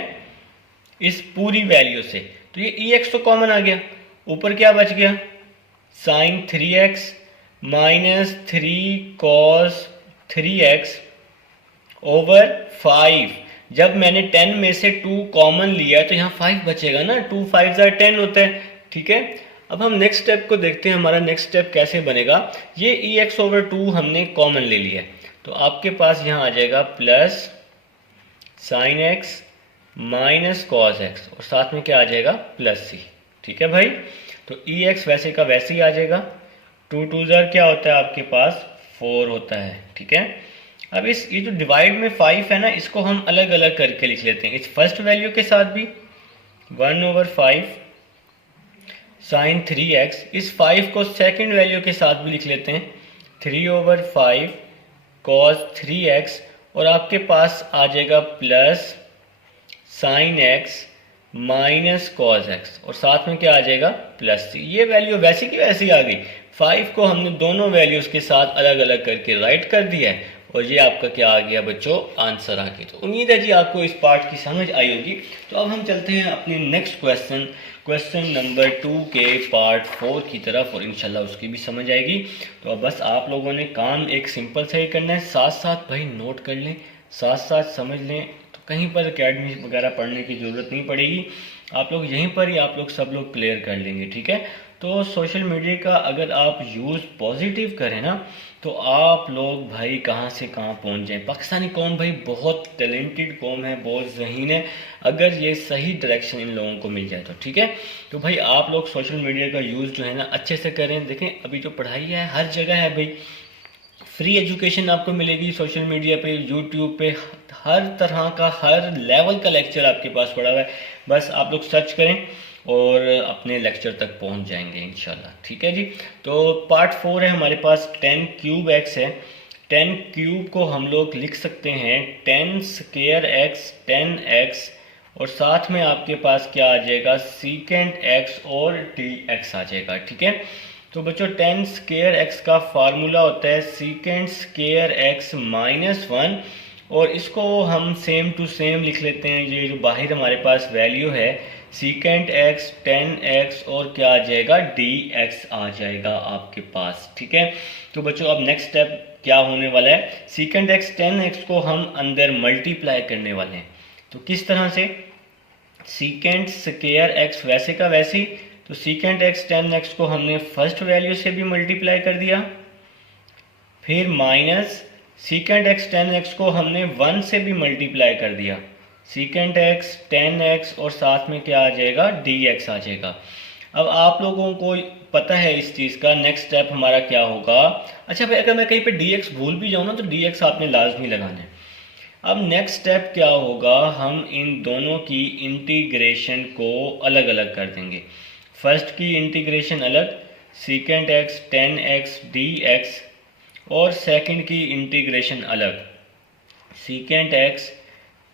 इस पूरी वैल्यू से। तो ये EX तो कॉमन आ गया, ऊपर क्या बच गया, sign 3x minus 3 cos 3x over 5। जब मैंने 10 में से 2 कॉमन लिया तो यहाँ 5 बचेगा ना, 2 5 10 होता है, ठीक है। अब हम नेक्स्ट स्टेप को देखते हैं, हमारा नेक्स्ट स्टेप कैसे बनेगा। ये EX/2 हमने कॉमन ले लिया, तो आपके पास यहाँ आ जाएगा plus sign x minus cos x और साथ में क्या आ जाएगा प्लस c, ठीक है भाई। तो EX वैसे का वैसे ही आ जाएगा, 2 2 क्या होता है आपके पास 4 होता है, ठीक है। अब ये जो डिवाइड में 5 है ना, इसको हम अलग अलग करके लिख लेते हैं। इस फर्स्ट वैल्यू के साथ भी 1/5 साइन 3x, इस 5 को सेकंड वैल्यू के साथ भी लिख लेते हैं 3/5 cos 3x और आपके पास आ जाएगा plus sign x minus cos x और साथ में क्या आ जाएगा प्लस c। ये वैल्यू वैसी की वैसी आ गई। 5 को हमने दोनों वैल्यूज के साथ अलग अलग करके राइट कर दिया है और ये आपका क्या आ गया बच्चों, आंसर आ गया। तो उम्मीद है जी आपको इस पार्ट की समझ आई होगी। तो अब हम चलते हैं अपने नेक्स्ट क्वेश्चन नंबर 2 के पार्ट 4 की तरफ और इंशाल्लाह उसकी भी समझ आएगी। तो अब बस आप लोगों ने काम एक सिंपल सा ही करना है, साथ साथ भाई नोट कर लें, साथ साथ समझ लें। तो कहीं पर अकेडमी वगैरह पढ़ने की ज़रूरत नहीं पड़ेगी, आप लोग यहीं पर ही आप लोग सब लोग क्लियर कर लेंगे, ठीक है। तो सोशल मीडिया का अगर आप यूज़ पॉजिटिव करें ना, तो आप लोग भाई कहाँ से कहाँ पहुँच जाएं। पाकिस्तानी कौम भाई बहुत टैलेंटेड कौम है, बहुत ज़हीन है, अगर ये सही डायरेक्शन इन लोगों को मिल जाए तो, ठीक है। तो भाई आप लोग सोशल मीडिया का यूज़ जो है ना अच्छे से करें। देखें अभी जो पढ़ाई है हर जगह है भाई, फ्री एजुकेशन आपको मिलेगी सोशल मीडिया पे, यूट्यूब पे, हर तरह का हर लेवल का लेक्चर आपके पास पड़ा हुआ है। बस आप लोग सर्च करें और अपने लेक्चर तक पहुंच जाएंगे इंशाल्लाह, ठीक है जी। तो पार्ट 4 है हमारे पास, 10 क्यूब x है। 10 क्यूब को हम लोग लिख सकते हैं 10 स्क्वायर x 10x और साथ में आपके पास क्या आ जाएगा सीकेंट x और dx आ जाएगा, ठीक है। तो बच्चों टेन स्केयर एक्स का फार्मूला होता है सीकेंड स्केयर एक्स माइनस वन, और इसको हम सेम टू सेम लिख लेते हैं। ये जो बाहर हमारे पास वैल्यू है सीकेंड एक्स टेन एक्स और क्या आ जाएगा डी एक्स आ जाएगा आपके पास, ठीक है। तो बच्चों अब नेक्स्ट स्टेप क्या होने वाला है, सीकेंड एक्स टेन एक्स को हम अंदर मल्टीप्लाई करने वाले हैं। तो किस तरह से, सीकेंड स्केयर एक्स वैसे का वैसी, तो सीकेंड एक्स टेन एक्स को हमने फर्स्ट वैल्यू से भी मल्टीप्लाई कर दिया, फिर माइनस सीकेंड एक्स टेन एक्स को हमने वन से भी मल्टीप्लाई कर दिया, सीकेंड एक्स टेन एक्स और साथ में क्या आ जाएगा डी एक्स आ जाएगा। अब आप लोगों को पता है इस चीज़ का नेक्स्ट स्टेप हमारा क्या होगा। अच्छा भाई अगर मैं कहीं पे डी एक्स भूल भी जाऊँ ना तो डी एक्स आपने लाजमी लगाना है। अब नेक्स्ट स्टेप क्या होगा, हम इन दोनों की इंटीग्रेशन को अलग अलग कर देंगे। फर्स्ट की इंटीग्रेशन अलग सीकेंड x ten x D x, और सेकंड की इंटीग्रेशन अलग सीकेंड एक्स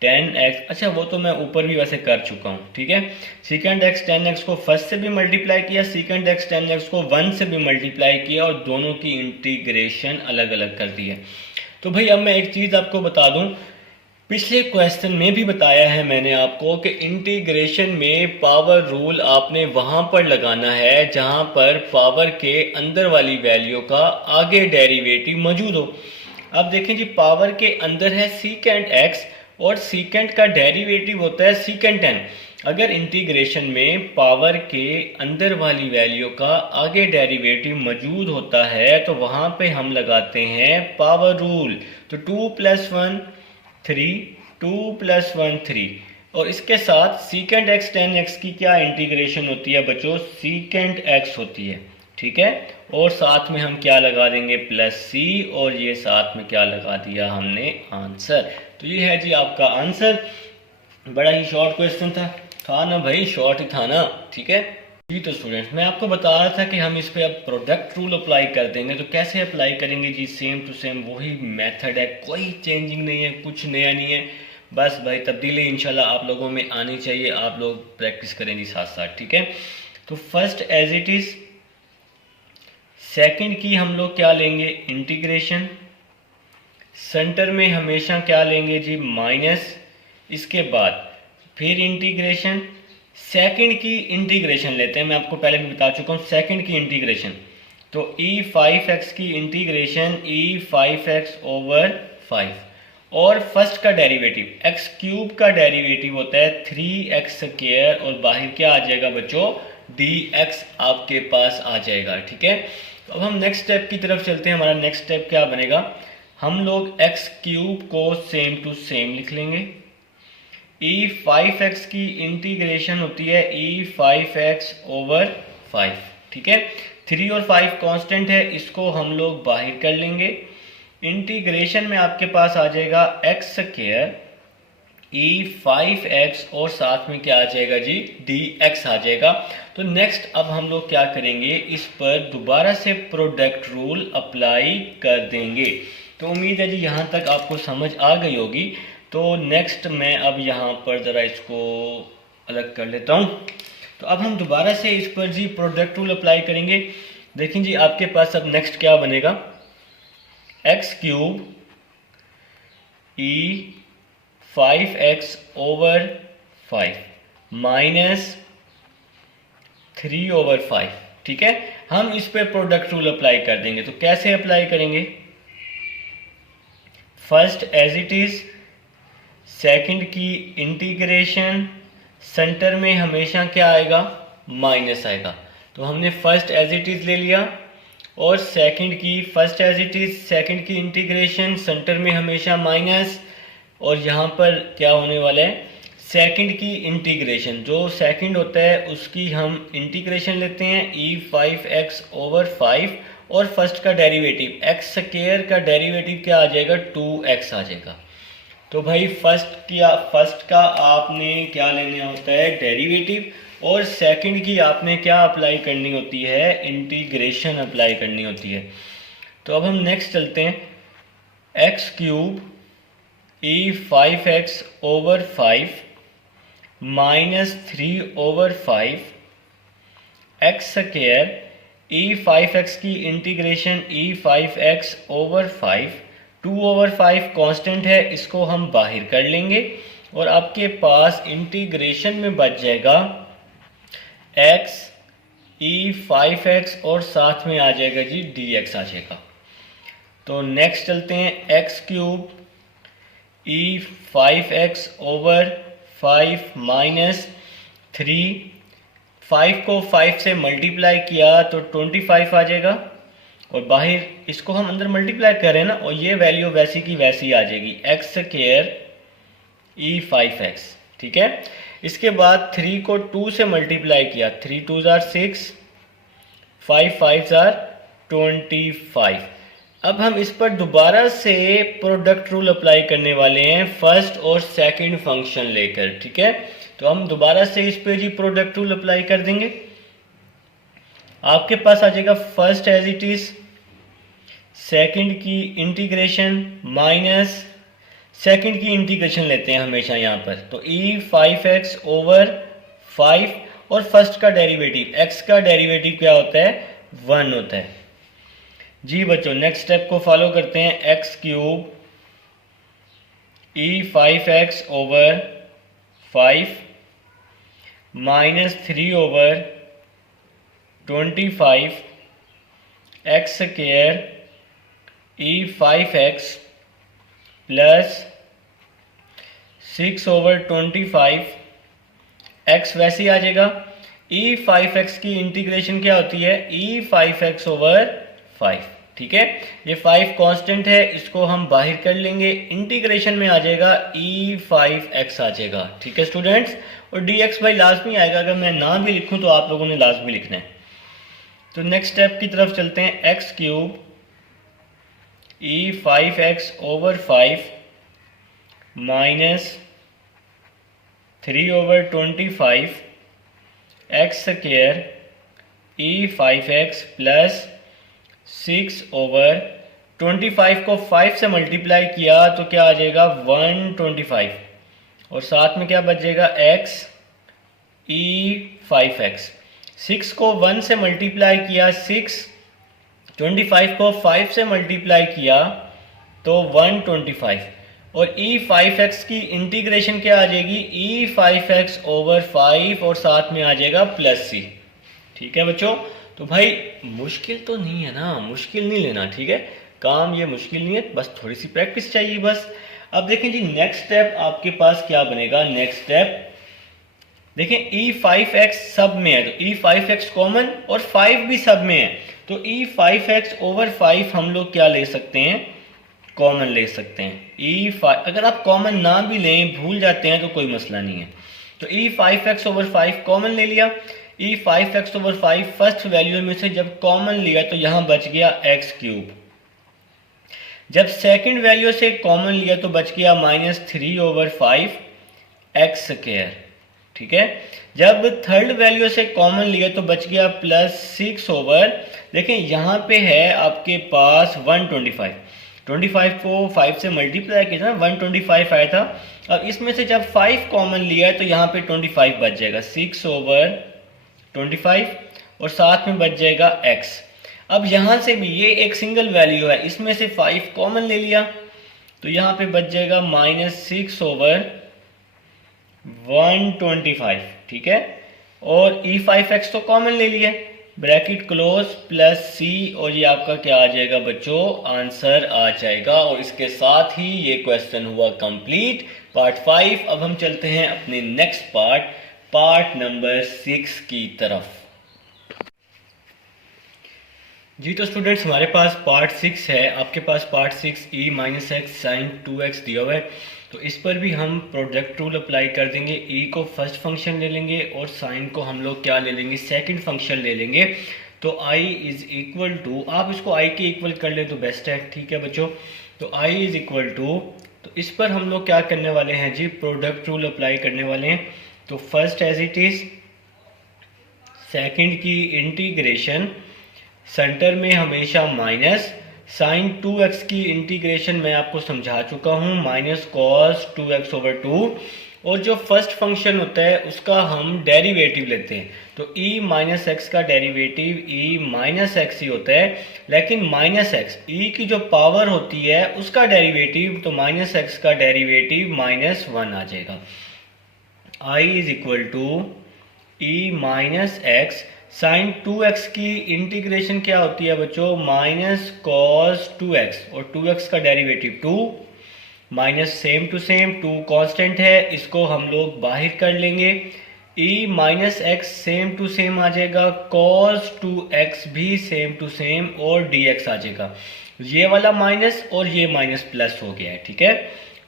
टेन एक्स। अच्छा वो तो मैं ऊपर भी वैसे कर चुका हूँ, ठीक है। सीकेंड एक्स टेन एक्स को फर्स्ट से भी मल्टीप्लाई किया, सीकेंड एक्स टेन एक्स को वन से भी मल्टीप्लाई किया, और दोनों की इंटीग्रेशन अलग अलग कर दी है। तो भाई अब मैं एक चीज़ आपको बता दूँ, पिछले क्वेश्चन में भी बताया है मैंने आपको कि इंटीग्रेशन में पावर रूल आपने वहाँ पर लगाना है जहाँ पर पावर के अंदर वाली वैल्यू का आगे डेरिवेटिव मौजूद हो। अब देखें जी पावर के अंदर है सीकेंड एक्स और सीकेंड का डेरिवेटिव होता है सीकेंड टेन। अगर इंटीग्रेशन में पावर के अंदर वाली वैल्यू का आगे डेरिवेटिव मौजूद होता है तो वहाँ पे हम लगाते हैं पावर रूल। तो 2 + 1 3, 2 + 1 3, और इसके साथ सीकेंड एक्स टेन एक्स की क्या इंटीग्रेशन होती है बच्चों, सीकेंड एक्स होती है, ठीक है। और साथ में हम क्या लगा देंगे प्लस सी, और ये साथ में क्या लगा दिया हमने आंसर। तो ये है जी आपका आंसर। बड़ा ही शॉर्ट क्वेश्चन था ना भाई, शॉर्ट ही था ना, ठीक है जी। तो स्टूडेंट्स मैं आपको बता रहा था कि हम इस पे अब प्रोडक्ट रूल अप्लाई कर देंगे। तो कैसे अप्लाई करेंगे जी, सेम टू सेम वही मेथड है, कोई चेंजिंग नहीं है, कुछ नया नहीं है। बस भाई तब्दीली इंशाल्लाह आप लोगों में आनी चाहिए, आप लोग प्रैक्टिस करें जी साथ साथ, ठीक है। तो first as it is, second की हम लोग क्या लेंगे इंटीग्रेशन, सेंटर में हमेशा क्या लेंगे जी माइनस, इसके बाद फिर इंटीग्रेशन, सेकंड की इंटीग्रेशन लेते हैं। मैं आपको पहले भी बता चुका हूँ सेकंड की इंटीग्रेशन, तो e5x की इंटीग्रेशन e5x/5, और फर्स्ट का डेरिवेटिव x³ का डेरिवेटिव होता है 3x², और बाहर क्या आ जाएगा बच्चों dx आपके पास आ जाएगा, ठीक है। तो अब हम नेक्स्ट स्टेप की तरफ चलते हैं। हमारा नेक्स्ट स्टेप क्या बनेगा, हम लोग x³ को सेम टू सेम लिख लेंगे। e5x की इंटीग्रेशन होती है e5x/5, ठीक है। 3 और 5 कांस्टेंट है, इसको हम लोग बाहर कर लेंगे। इंटीग्रेशन में आपके पास आ जाएगा x² e5x, और साथ में क्या आ जाएगा जी dx आ जाएगा। तो नेक्स्ट अब हम लोग क्या करेंगे, इस पर दोबारा से प्रोडक्ट रूल अप्लाई कर देंगे। तो उम्मीद है जी यहाँ तक आपको समझ आ गई होगी। तो नेक्स्ट मैं अब यहाँ पर ज़रा इसको अलग कर लेता हूँ। तो अब हम दोबारा से इस पर जी प्रोडक्ट रूल अप्लाई करेंगे। देखें जी आपके पास अब नेक्स्ट क्या बनेगा, x³ e5x/5 माइनस 3/5, ठीक है। हम इस पर प्रोडक्ट रूल अप्लाई कर देंगे। तो कैसे अप्लाई करेंगे, first as it is, second की इंटीग्रेशन, सेंटर में हमेशा क्या आएगा माइनस आएगा। तो हमने फर्स्ट एज इट इज़ ले लिया, और सेकंड की first as it is, second की इंटीग्रेशन, सेंटर में हमेशा माइनस, और यहाँ पर क्या होने वाला है सेकंड की इंटीग्रेशन, जो सेकंड होता है उसकी हम इंटीग्रेशन लेते हैं e5x/5, और फर्स्ट का डेरिवेटिव x² का डेरिवेटिव क्या आ जाएगा 2x आ जाएगा। तो भाई फर्स्ट का आपने क्या लेना होता है डेरिवेटिव, और सेकंड की आपने क्या अप्लाई करनी होती है इंटीग्रेशन अप्लाई करनी होती है। तो अब हम नेक्स्ट चलते हैं, x³ e5x/5 minus 3/5 x² e5x की इंटीग्रेशन e5x ओवर 5, 2/5 कांस्टेंट है, इसको हम बाहर कर लेंगे और आपके पास इंटीग्रेशन में बच जाएगा x e5x और साथ में आ जाएगा जी dx आ जाएगा। तो नेक्स्ट चलते हैं x cube e5x over 5 minus 3, 5 को 5 से मल्टीप्लाई किया तो 25 आ जाएगा और बाहर इसको हम अंदर मल्टीप्लाई कर रहे हैं ना, और ये वैल्यू वैसी की वैसी आ जाएगी एक्स स्क्वायर e5x। ठीक है, इसके बाद 3 को 2 से मल्टीप्लाई किया, 3 2 जार 6, 5 5 जार 25। अब हम इस पर दोबारा से प्रोडक्ट रूल अप्लाई करने वाले हैं फर्स्ट और सेकंड फंक्शन लेकर। ठीक है, तो हम दोबारा से इस पे जी प्रोडक्ट रूल अप्लाई कर देंगे। आपके पास आ जाएगा first as it is, second की इंटीग्रेशन माइनस सेकंड की इंटीग्रेशन लेते हैं हमेशा यहाँ पर, तो e5x ओवर 5 और फर्स्ट का डेरिवेटिव x का डेरिवेटिव क्या होता है, 1 होता है जी बच्चों। नेक्स्ट स्टेप को फॉलो करते हैं, x cube e5x over 5 minus 3 over 25 x square e5x plus 6 over 25 x वैसे ही आ जाएगा। e5x की इंटीग्रेशन क्या होती है, e5x ओवर 5। ठीक है, ये 5 कांस्टेंट है, इसको हम बाहर कर लेंगे, इंटीग्रेशन में आ जाएगा e5x आ जाएगा। ठीक है स्टूडेंट्स, और dx भाई लाजमी आएगा, अगर मैं ना भी लिखूं तो आप लोगों ने लाजमी लिखना है। तो नेक्स्ट स्टेप की तरफ चलते हैं, x cube e5x over 5 minus 3 over 25 x square e5x plus 6 over 25 को 5 से मल्टीप्लाई किया तो क्या आ जाएगा 125 और साथ में क्या बच जाएगा x e5x। 6 को 1 से मल्टीप्लाई किया 6, 25 को 5 से मल्टीप्लाई किया तो 125 और e5x की इंटीग्रेशन क्या आ जाएगी, e5x ओवर 5 और साथ में आ जाएगा प्लस c। ठीक है बच्चों, तो भाई मुश्किल तो नहीं है ना, मुश्किल नहीं लेना। ठीक है, काम ये मुश्किल नहीं है, बस थोड़ी सी प्रैक्टिस चाहिए बस। अब देखें जी नेक्स्ट स्टेप आपके पास क्या बनेगा। नेक्स्ट स्टेप देखें, e5x सब में है तो e5x कॉमन और 5 भी सब में है, तो e5x ओवर 5 हम लोग क्या ले सकते हैं, कॉमन ले सकते हैं। e5 अगर आप कॉमन ना भी लें, भूल जाते हैं तो कोई मसला नहीं है। तो e5x ओवर 5 कॉमन ले लिया, e5x ओवर 5 फर्स्ट वैल्यू में से जब कॉमन लिया तो यहां बच गया x क्यूब। जब सेकंड वैल्यू से कॉमन लिया तो बच गया -3 ओवर 5 x स्क्वायर। ठीक है, जब थर्ड वैल्यू से कॉमन लिया तो बच गया +6 ओवर, देखें यहाँ पे है आपके पास 125, 25 को 5 से मल्टीप्लाई किया था 125 आया था। अब इसमें से जब 5 कॉमन लिया है तो यहाँ पे 25 बच जाएगा, 6 ओवर 25 और साथ में बच जाएगा x। अब यहाँ से भी ये एक सिंगल वैल्यू है, इसमें से 5 कॉमन ले लिया तो यहाँ पे बच जाएगा -6 ओवर 125। ठीक है, और e5x तो कॉमन ले लिया, ब्रैकेट क्लोज प्लस c और ये आपका क्या आ जाएगा बच्चों, आंसर आ जाएगा। और इसके साथ ही ये क्वेश्चन हुआ कंप्लीट पार्ट 5। अब हम चलते हैं अपने नेक्स्ट पार्ट नंबर 6 की तरफ। जी तो स्टूडेंट्स हमारे पास पार्ट 6 है, आपके पास पार्ट 6 e-x sin 2x दिया हुआ है, तो इस पर भी हम प्रोडक्ट रूल अप्लाई कर देंगे। e को फर्स्ट फंक्शन ले लेंगे और साइन को हम लोग क्या ले लेंगे, सेकंड फंक्शन ले लेंगे। तो i इज इक्वल टू, आप इसको i के इक्वल कर लें तो बेस्ट है। ठीक है बच्चों, तो i इज इक्वल टू, तो इस पर हम लोग क्या करने वाले हैं जी, प्रोडक्ट रूल अप्लाई करने वाले हैं। तो first as it is, second की इंटीग्रेशन, सेंटर में हमेशा माइनस, साइन 2x की इंटीग्रेशन मैं आपको समझा चुका हूँ, माइनस कॉस 2x ओवर 2 और जो फर्स्ट फंक्शन होता है उसका हम डेरिवेटिव लेते हैं। तो e माइनस एक्स का डेरिवेटिव e माइनस एक्स ही होता है, लेकिन माइनस एक्स e की जो पावर होती है उसका डेरिवेटिव, तो माइनस एक्स का डेरिवेटिव माइनस वन आ जाएगा। I is equal to e minus x sine 2x की इंटीग्रेशन क्या होती है बच्चों, माइनस कॉस 2x, और 2x का derivative 2 minus same to same 2 constant है, इसको हम लोग बाहर कर लेंगे। e minus x same to same आ जाएगा, cos 2x भी सेम टू सेम, और dx आ जाएगा। ये वाला माइनस और ये माइनस प्लस हो गया है, ठीक है।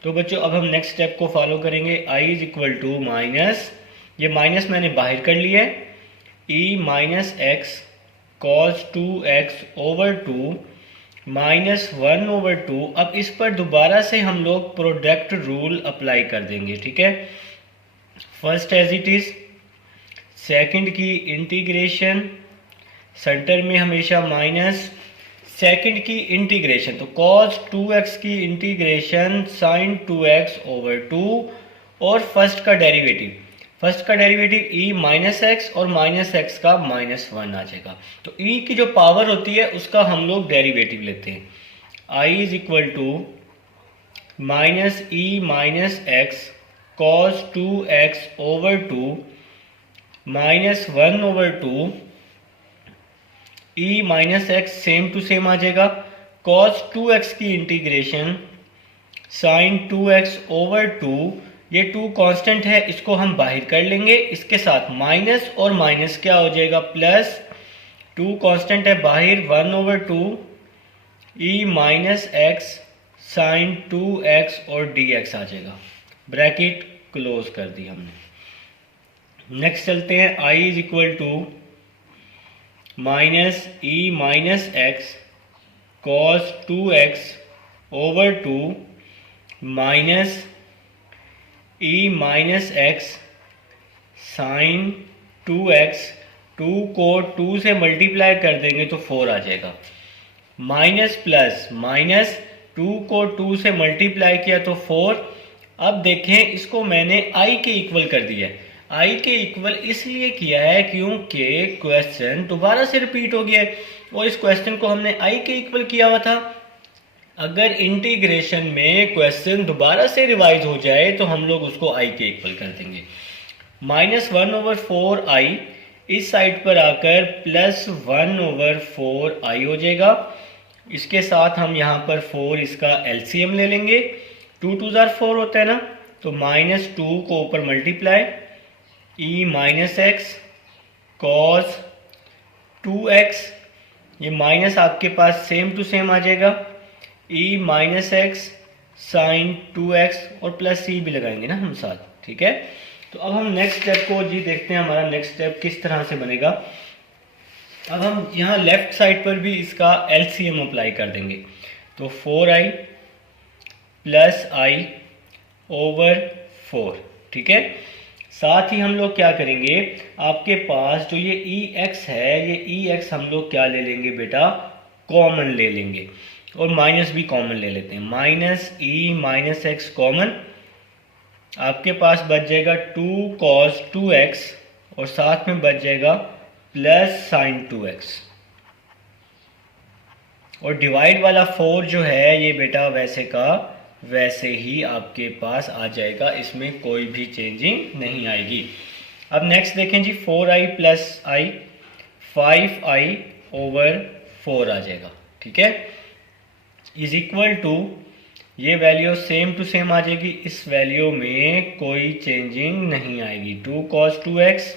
तो बच्चों अब हम नेक्स्ट स्टेप को फॉलो करेंगे। i is equal to minus, ये माइनस मैंने बाहर कर लिया है, e minus x cos 2x over 2 minus 1 over 2। अब इस पर दोबारा से हम लोग प्रोडक्ट रूल अप्लाई कर देंगे, ठीक है। First as it is, second की इंटीग्रेशन, सेंटर में हमेशा माइनस, सेकंड की इंटीग्रेशन, तो cos 2x की इंटीग्रेशन sin 2x ओवर 2, और फर्स्ट का डेरिवेटिव, फर्स्ट का डेरिवेटिव e माइनस एक्स और माइनस एक्स का माइनस वन आ जाएगा। तो e की जो पावर होती है उसका हम लोग डेरिवेटिव लेते हैं। i is equal to minus e minus x cos 2x over 2 minus 1 over 2, e minus x same to same आ जाएगा, cos 2x की इंटीग्रेशन sin 2x ओवर 2, ये 2 कांस्टेंट है, इसको हम बाहर कर लेंगे, इसके साथ माइनस और माइनस क्या हो जाएगा प्लस, 2 कांस्टेंट है बाहर, 1 over 2 e minus x sine 2x और dx आ जाएगा। ब्रैकेट क्लोज कर दी हमने। नेक्स्ट चलते हैं, i is equal to minus e minus x cos 2x over 2 minus e minus x sine 2x, 2 को 2 से मल्टीप्लाई कर देंगे तो 4 आ जाएगा, माइनस प्लस माइनस, 2 को 2 से मल्टीप्लाई किया तो 4। अब देखें इसको मैंने i के इक्वल कर दिया है, i के इक्वल इसलिए किया है क्योंकि क्वेश्चन दोबारा से रिपीट हो गया है, और इस क्वेश्चन को हमने i के इक्वल किया हुआ था। अगर इंटीग्रेशन में क्वेश्चन दोबारा से रिवाइज हो जाए तो हम लोग उसको i के इक्वल कर देंगे। माइनस 1 ओवर 4 i इस साइड पर आकर प्लस 1 ओवर 4 i हो जाएगा। इसके साथ हम यहाँ पर 4 इसका एलसीएम ले लेंगे, 2 2 जार 4 होता है ना, तो माइनस 2 को ऊपर multiply, e minus x cos 2x, ये माइनस आपके पास सेम टू सेम आ जाएगा, e minus x sine 2x, और प्लस c भी लगाएंगे ना हम साथ, ठीक है। तो अब हम नेक्स्ट स्टेप को जी देखते हैं, हमारा नेक्स्ट स्टेप किस तरह से बनेगा। अब हम यहाँ लेफ्ट साइड पर भी इसका एलसीएम अप्लाई कर देंगे, तो 4i प्लस i ओवर 4, ठीक है। साथ ही हम लोग क्या करेंगे, आपके पास जो ये ex है, ये ex हम लोग क्या ले लेंगे बेटा, कॉमन ले लेंगे, और माइनस भी कॉमन ले लेते हैं, minus e minus x common, आपके पास बच जाएगा 2 cos 2x, और साथ में बच जाएगा प्लस साइन 2x, और डिवाइड वाला 4 जो है ये बेटा वैसे का वैसे ही आपके पास आ जाएगा, इसमें कोई भी चेंजिंग नहीं आएगी। अब नेक्स्ट देखें जी, 4i plus i 5i over 4 आ जाएगा, ठीक है, इज इक्वल टू, ये वैल्यू सेम टू सेम आ जाएगी, इस वैल्यू में कोई चेंजिंग नहीं आएगी, 2 cos 2x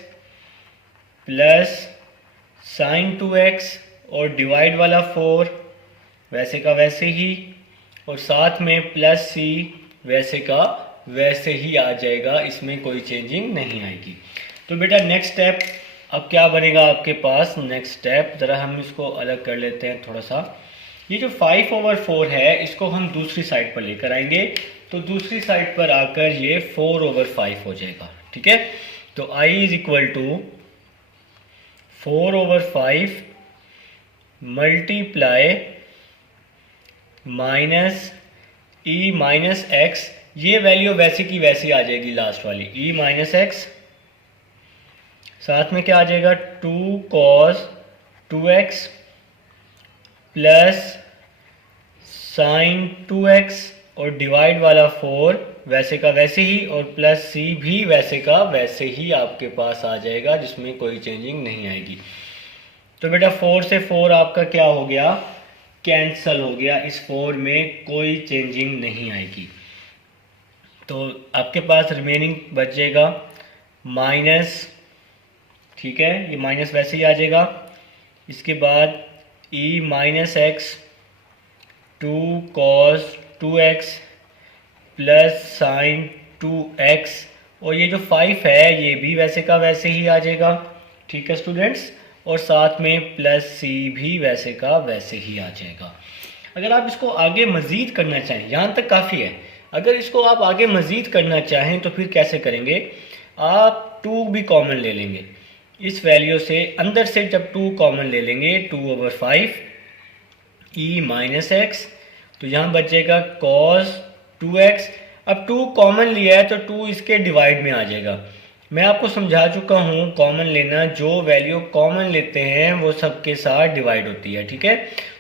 plus sine 2x, और डिवाइड वाला 4 वैसे का वैसे ही, और साथ में प्लस c वैसे का वैसे ही आ जाएगा, इसमें कोई चेंजिंग नहीं आएगी। तो बेटा नेक्स्ट स्टेप अब क्या बनेगा आपके पास, नेक्स्ट स्टेप ज़रा हम इसको अलग कर लेते हैं थोड़ा सा। ये जो 5 ओवर 4 है इसको हम दूसरी साइड पर लेकर आएंगे, तो दूसरी साइड पर आकर ये 4 ओवर 5 हो जाएगा, ठीक है। तो i is equal to 4 over 5 multiply minus e minus x, ये वैल्यू वैसे की वैसी आ जाएगी लास्ट वाली, ई माइनस एक्स, साथ में क्या आ जाएगा 2 cos 2x plus sine 2x और डिवाइड वाला 4 वैसे का वैसे ही, और प्लस सी भी वैसे का वैसे ही आपके पास आ जाएगा, जिसमें कोई चेंजिंग नहीं आएगी। तो बेटा 4 से 4 आपका क्या हो गया, कैंसल हो गया, इस 4 में कोई चेंजिंग नहीं आएगी। तो आपके पास रिमेनिंग बच जाएगा माइनस, ठीक है, ये माइनस वैसे ही आ जाएगा। इसके बाद e minus x 2 cos 2x plus sine 2x, और ये जो 5 है ये भी वैसे का वैसे ही आ जाएगा, ठीक है स्टूडेंट्स, और साथ में प्लस सी भी वैसे का वैसे ही आ जाएगा। अगर आप इसको आगे मज़ीद करना चाहें, यहाँ तक काफ़ी है, अगर इसको आप आगे मज़ीद करना चाहें तो फिर कैसे करेंगे, आप 2 भी कॉमन ले लेंगे इस वैल्यू से, अंदर से जब 2 कॉमन ले लेंगे 2/5 ई माइनस एक्स, तो यहाँ बचेगा cos 2x। अब 2 कॉमन लिया है तो 2 इसके डिवाइड में आ जाएगा। मैं आपको समझा चुका हूँ कॉमन लेना, जो वैल्यू कॉमन लेते हैं वो सबके साथ डिवाइड होती है, ठीक है।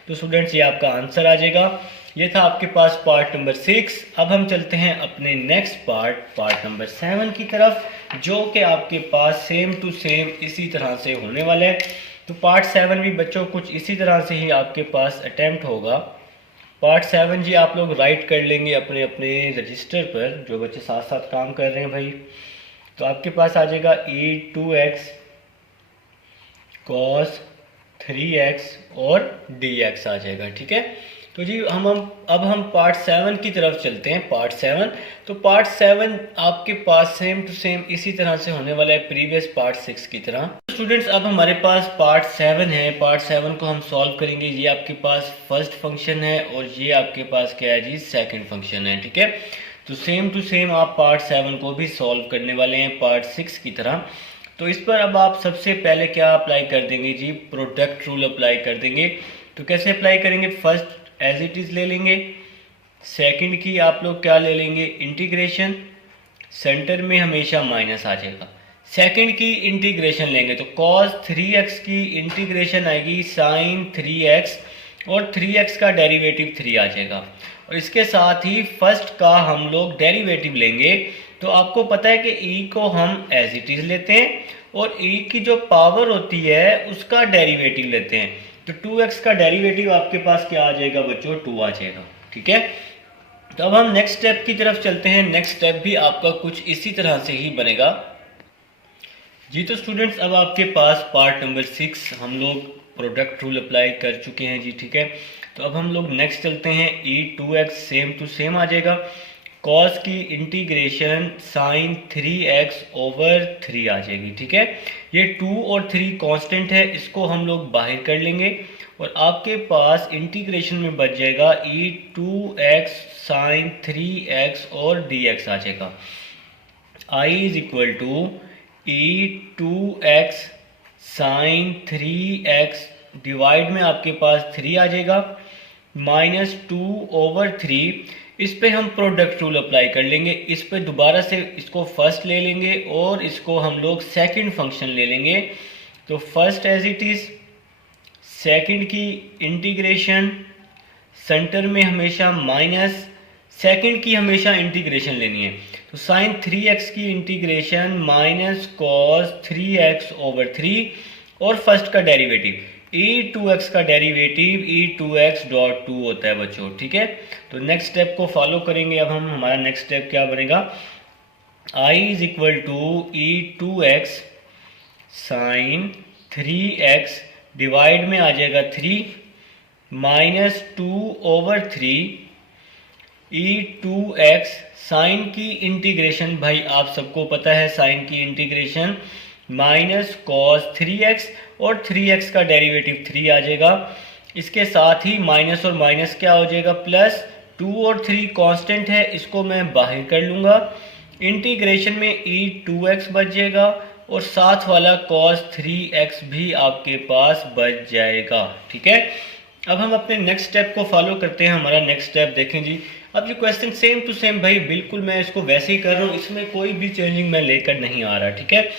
तो स्टूडेंट्स ये आपका आंसर आ जाएगा। ये था आपके पास पार्ट नंबर 6। अब हम चलते हैं अपने नेक्स्ट पार्ट नंबर 7 की तरफ, जो कि आपके पास सेम टू सेम इसी तरह से होने वाला है। तो पार्ट 7 भी बच्चों कुछ इसी तरह से ही आपके पास अटेम्प्ट होगा। पार्ट 7 जी आप लोग राइट कर लेंगे अपने अपने रजिस्टर पर, जो बच्चे साथ साथ काम कर रहे हैं भाई। तो आपके पास आ जाएगा e2x cos 3x और dx आ जाएगा, ठीक है। तो जी अब हम पार्ट 7 की तरफ चलते हैं। पार्ट 7, तो पार्ट 7 आपके पास सेम टू सेम इसी तरह से होने वाला है प्रीवियस पार्ट 6 की तरह। स्टूडेंट्स अब हमारे पास पार्ट 7 है, पार्ट 7 को हम सॉल्व करेंगे। ये आपके पास फर्स्ट फंक्शन है और ये आपके पास क्या है जी, सेकंड फंक्शन है, ठीक है। तो सेम टू सेम आप पार्ट 7 को भी सॉल्व करने वाले हैं पार्ट 6 की तरह। तो इस पर अब आप सबसे पहले क्या अप्लाई कर देंगे जी, प्रोडक्ट रूल अप्लाई कर देंगे। तो कैसे अप्लाई करेंगे, फर्स्ट एज इट इज़ ले लेंगे, सेकंड की आप लोग क्या ले लेंगे, इंटीग्रेशन, सेंटर में हमेशा माइनस आ जाएगा। सेकंड की इंटीग्रेशन लेंगे तो cos 3x की इंटीग्रेशन आएगी sin 3x और 3x का डेरिवेटिव 3 आ जाएगा। और इसके साथ ही फर्स्ट का हम लोग डेरिवेटिव लेंगे। तो आपको पता है कि e को हम एज इट इज़ लेते हैं और e की जो पावर होती है उसका डेरिवेटिव लेते हैं। तो 2x का डेरिवेटिव आपके पास क्या आ जाएगा बच्चों, 2 आ जाएगा, ठीक है। तो अब हम नेक्स्ट स्टेप की तरफ चलते हैं। नेक्स्ट स्टेप भी आपका कुछ इसी तरह से ही बनेगा जी। तो स्टूडेंट्स अब आपके पास पार्ट नंबर 6 हम लोग प्रोडक्ट रूल अप्लाई कर चुके हैं जी, ठीक है। तो अब हम लोग नेक्स्ट चलते हैं, e2x सेम टू सेम आ जाएगा, cos की इंटीग्रेशन sin 3x ओवर 3 आ जाएगी, ठीक है। ये 2 और 3 कांस्टेंट है, इसको हम लोग बाहर कर लेंगे और आपके पास इंटीग्रेशन में बच जाएगा e2x sin 3x और dx आ जाएगा। I is equal to e2x sin 3x divide में आपके पास 3 आ जाएगा माइनस 2 ओवर 3। इस पे हम प्रोडक्ट रूल अप्लाई कर लेंगे। इस पे दोबारा से इसको फर्स्ट ले लेंगे और इसको हम लोग सेकंड फंक्शन ले लेंगे। तो first as it is, second की इंटीग्रेशन, सेंटर में हमेशा माइनस, सेकंड की हमेशा इंटीग्रेशन लेनी है। तो साइन 3x की integration minus cos 3x over 3 और फर्स्ट का डेरिवेटिव e2x का डेरिवेटिव e2x डॉट 2 होता है बच्चों, ठीक है। तो नेक्स्ट स्टेप को फॉलो करेंगे। अब हम हमारा नेक्स्ट स्टेप क्या बनेगा, I is equal to e2x sine 3x divide में आ जाएगा 3 माइनस 2 ओवर 3 e2x साइन की इंटीग्रेशन, भाई आप सबको पता है साइन की इंटीग्रेशन माइनस कॉस 3x और 3x का डेरिवेटिव 3 आ जाएगा। इसके साथ ही माइनस और माइनस क्या हो जाएगा, प्लस 2 और 3 कांस्टेंट है, इसको मैं बाहर कर लूँगा। इंटीग्रेशन में e2x बच जाएगा और साथ वाला cos 3x भी आपके पास बच जाएगा, ठीक है। अब हम अपने नेक्स्ट स्टेप को फॉलो करते हैं। हमारा नेक्स्ट स्टेप देखें जी, अब ये क्वेश्चन सेम टू सेम भाई, बिल्कुल मैं इसको वैसे ही कर रहा हूँ, इसमें कोई भी चेंजिंग मैं लेकर नहीं आ रहा, ठीक है।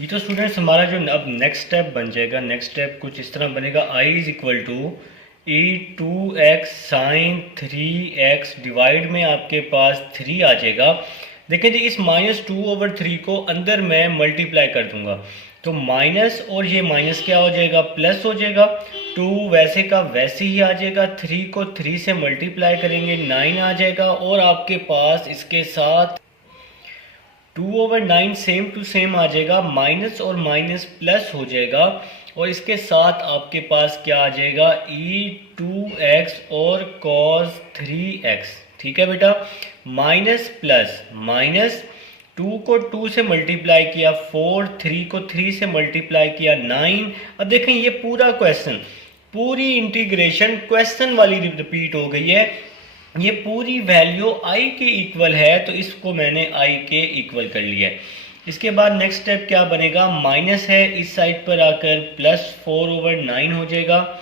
ये तो स्टूडेंट्स हमारा जो अब नेक्स्ट स्टेप बन जाएगा, नेक्स्ट स्टेप कुछ इस तरह बनेगा, I is equal to e2x sine 3x divide में आपके पास 3 आ जाएगा। देखें जी, इस -2/3 को अंदर मैं मल्टीप्लाई कर दूंगा, तो माइनस और ये माइनस क्या हो जाएगा, प्लस हो जाएगा। 2 वैसे का वैसे ही आ जाएगा, 3 को 3 से मल्टीप्लाई करेंगे 9 आ जाएगा, और आपके पास इसके साथ 2/9 सेम टू सेम आ जाएगा, माइनस और माइनस प्लस हो जाएगा, और इसके साथ आपके पास क्या आ जाएगा, e2x और cos 3x, ठीक है बेटा। माइनस प्लस माइनस, 2 को 2 से मल्टीप्लाई किया 4, 3 को 3 से मल्टीप्लाई किया 9। अब देखें ये पूरा क्वेश्चन, पूरी इंटीग्रेशन क्वेश्चन वाली रिपीट हो गई है, ये पूरी वैल्यू i के इक्वल है, तो इसको मैंने i के इक्वल कर लिया है। इसके बाद नेक्स्ट स्टेप क्या बनेगा, माइनस है, इस साइड पर आकर +4/9 हो जाएगा,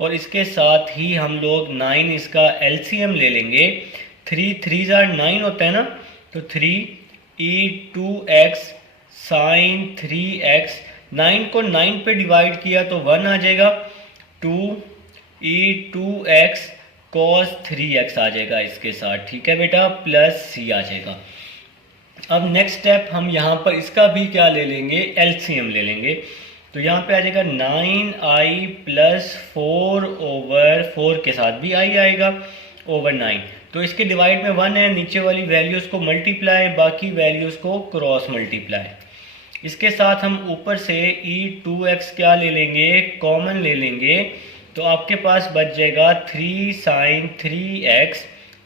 और इसके साथ ही हम लोग 9 इसका एलसीएम ले लेंगे, 3 3 9 होता है ना, तो 3 e2x साइन 3x, 9 को 9 पे डिवाइड किया तो 1 आ जाएगा, 2 e2x cos 3x आ जाएगा इसके साथ, ठीक है बेटा, प्लस c आ जाएगा। अब नेक्स्ट स्टेप हम यहाँ पर इसका भी क्या ले लेंगे, एलसीएम ले लेंगे, तो यहाँ पे आ जाएगा 9i + 4/4 के साथ भी i आएगा ओवर 9, तो इसके डिवाइड में 1 है, नीचे वाली वैल्यूज़ को मल्टीप्लाई, बाकी वैल्यूज़ को क्रॉस मल्टीप्लाई। इसके साथ हम ऊपर से e2x क्या ले लेंगे, कॉमन ले लेंगे, तो आपके पास बच जाएगा 3 sin 3x,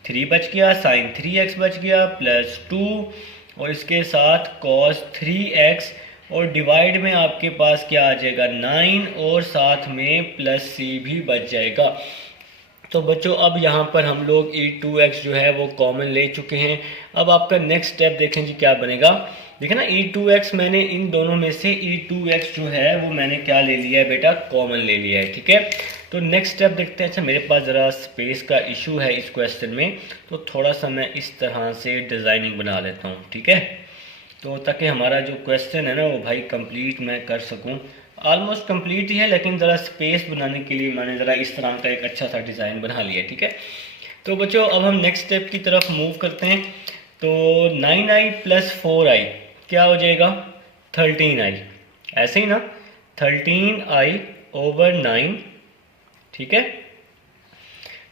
3 बच गया, sin 3x बच गया, +2, और इसके साथ cos 3x, और डिवाइड में आपके पास क्या आ जाएगा 9, और साथ में +c भी बच जाएगा। तो बच्चों अब यहाँ पर हम लोग e2x जो है वो कॉमन ले चुके हैं। अब आपका नेक्स्ट स्टेप देखें जी क्या बनेगा, देखें ना, e2x मैंने इन दोनों में से e2x जो है वो मैंने क्या ले लिया है बेटा, कॉमन ले लिया है, ठीक है। तो नेक्स्ट स्टेप देखते हैं। अच्छा मेरे पास ज़रा स्पेस का इशू है इस क्वेश्चन में, तो थोड़ा सा मैं इस तरह से डिज़ाइनिंग बना लेता हूँ, ठीक है, तो ताकि हमारा जो क्वेश्चन है ना वो भाई कंप्लीट मैं कर सकूँ। ऑलमोस्ट कंप्लीट ही है, लेकिन ज़रा स्पेस बनाने के लिए मैंने ज़रा इस तरह का एक अच्छा सा डिज़ाइन बना लिया, ठीक है। तो बच्चों अब हम नेक्स्ट स्टेप की तरफ मूव करते हैं। तो 9i + 4i क्या हो जाएगा, 13i, ऐसे ही ना, 13i/9, ठीक है,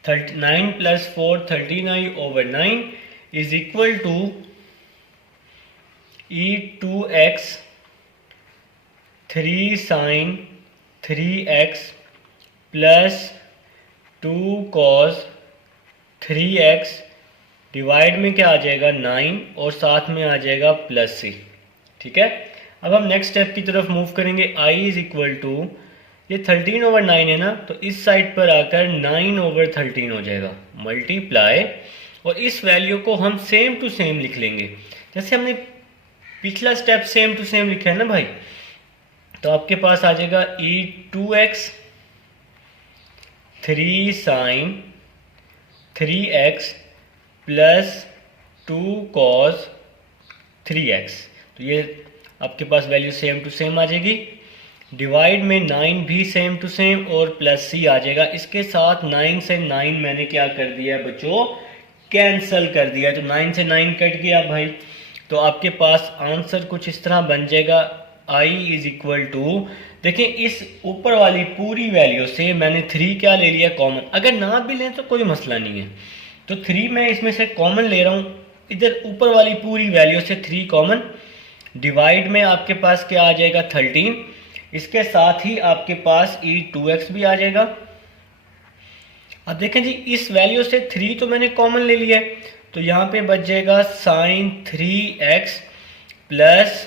9 + 4 13i/9 is equal to e2x 3 sin 3x + 2 cos 3x, divide में क्या आ जाएगा 9, और साथ में आ जाएगा +c, ठीक है। अब हम नेक्स्ट स्टेप की तरफ मूव करेंगे। i इज इक्वल टू, ये 13/9 है ना, तो इस साइड पर आकर 9/13 हो जाएगा, मल्टीप्लाई, और इस वैल्यू को हम सेम टू सेम लिख लेंगे, जैसे हमने पिछला स्टेप सेम टू सेम लिखा है ना भाई। तो आपके पास आ जाएगा e2x 3 sin 3x + 2 cos 3x, तो ये आपके पास वैल्यू सेम टू सेम आ जाएगी, डिवाइड में 9 भी सेम टू सेम, और +c आ जाएगा। इसके साथ 9 से 9 मैंने क्या कर दिया है बच्चों, कैंसल कर दिया, तो 9 से 9 कट गया भाई, तो आपके पास आंसर कुछ इस तरह बन जाएगा, i इज इक्वल टू, देखिए इस ऊपर वाली पूरी वैल्यू से मैंने 3 क्या ले लिया कॉमन, अगर ना भी लें तो कोई मसला नहीं है, तो 3 मैं इसमें से कॉमन ले रहा हूँ, इधर ऊपर वाली पूरी वैल्यू से 3 कॉमन, डिवाइड में आपके पास क्या आ जाएगा 13, इसके साथ ही आपके पास e2x भी आ जाएगा। अब देखें जी, इस वैल्यू से 3 तो मैंने कॉमन ले लिया है, तो यहाँ पे बच जाएगा sin 3x +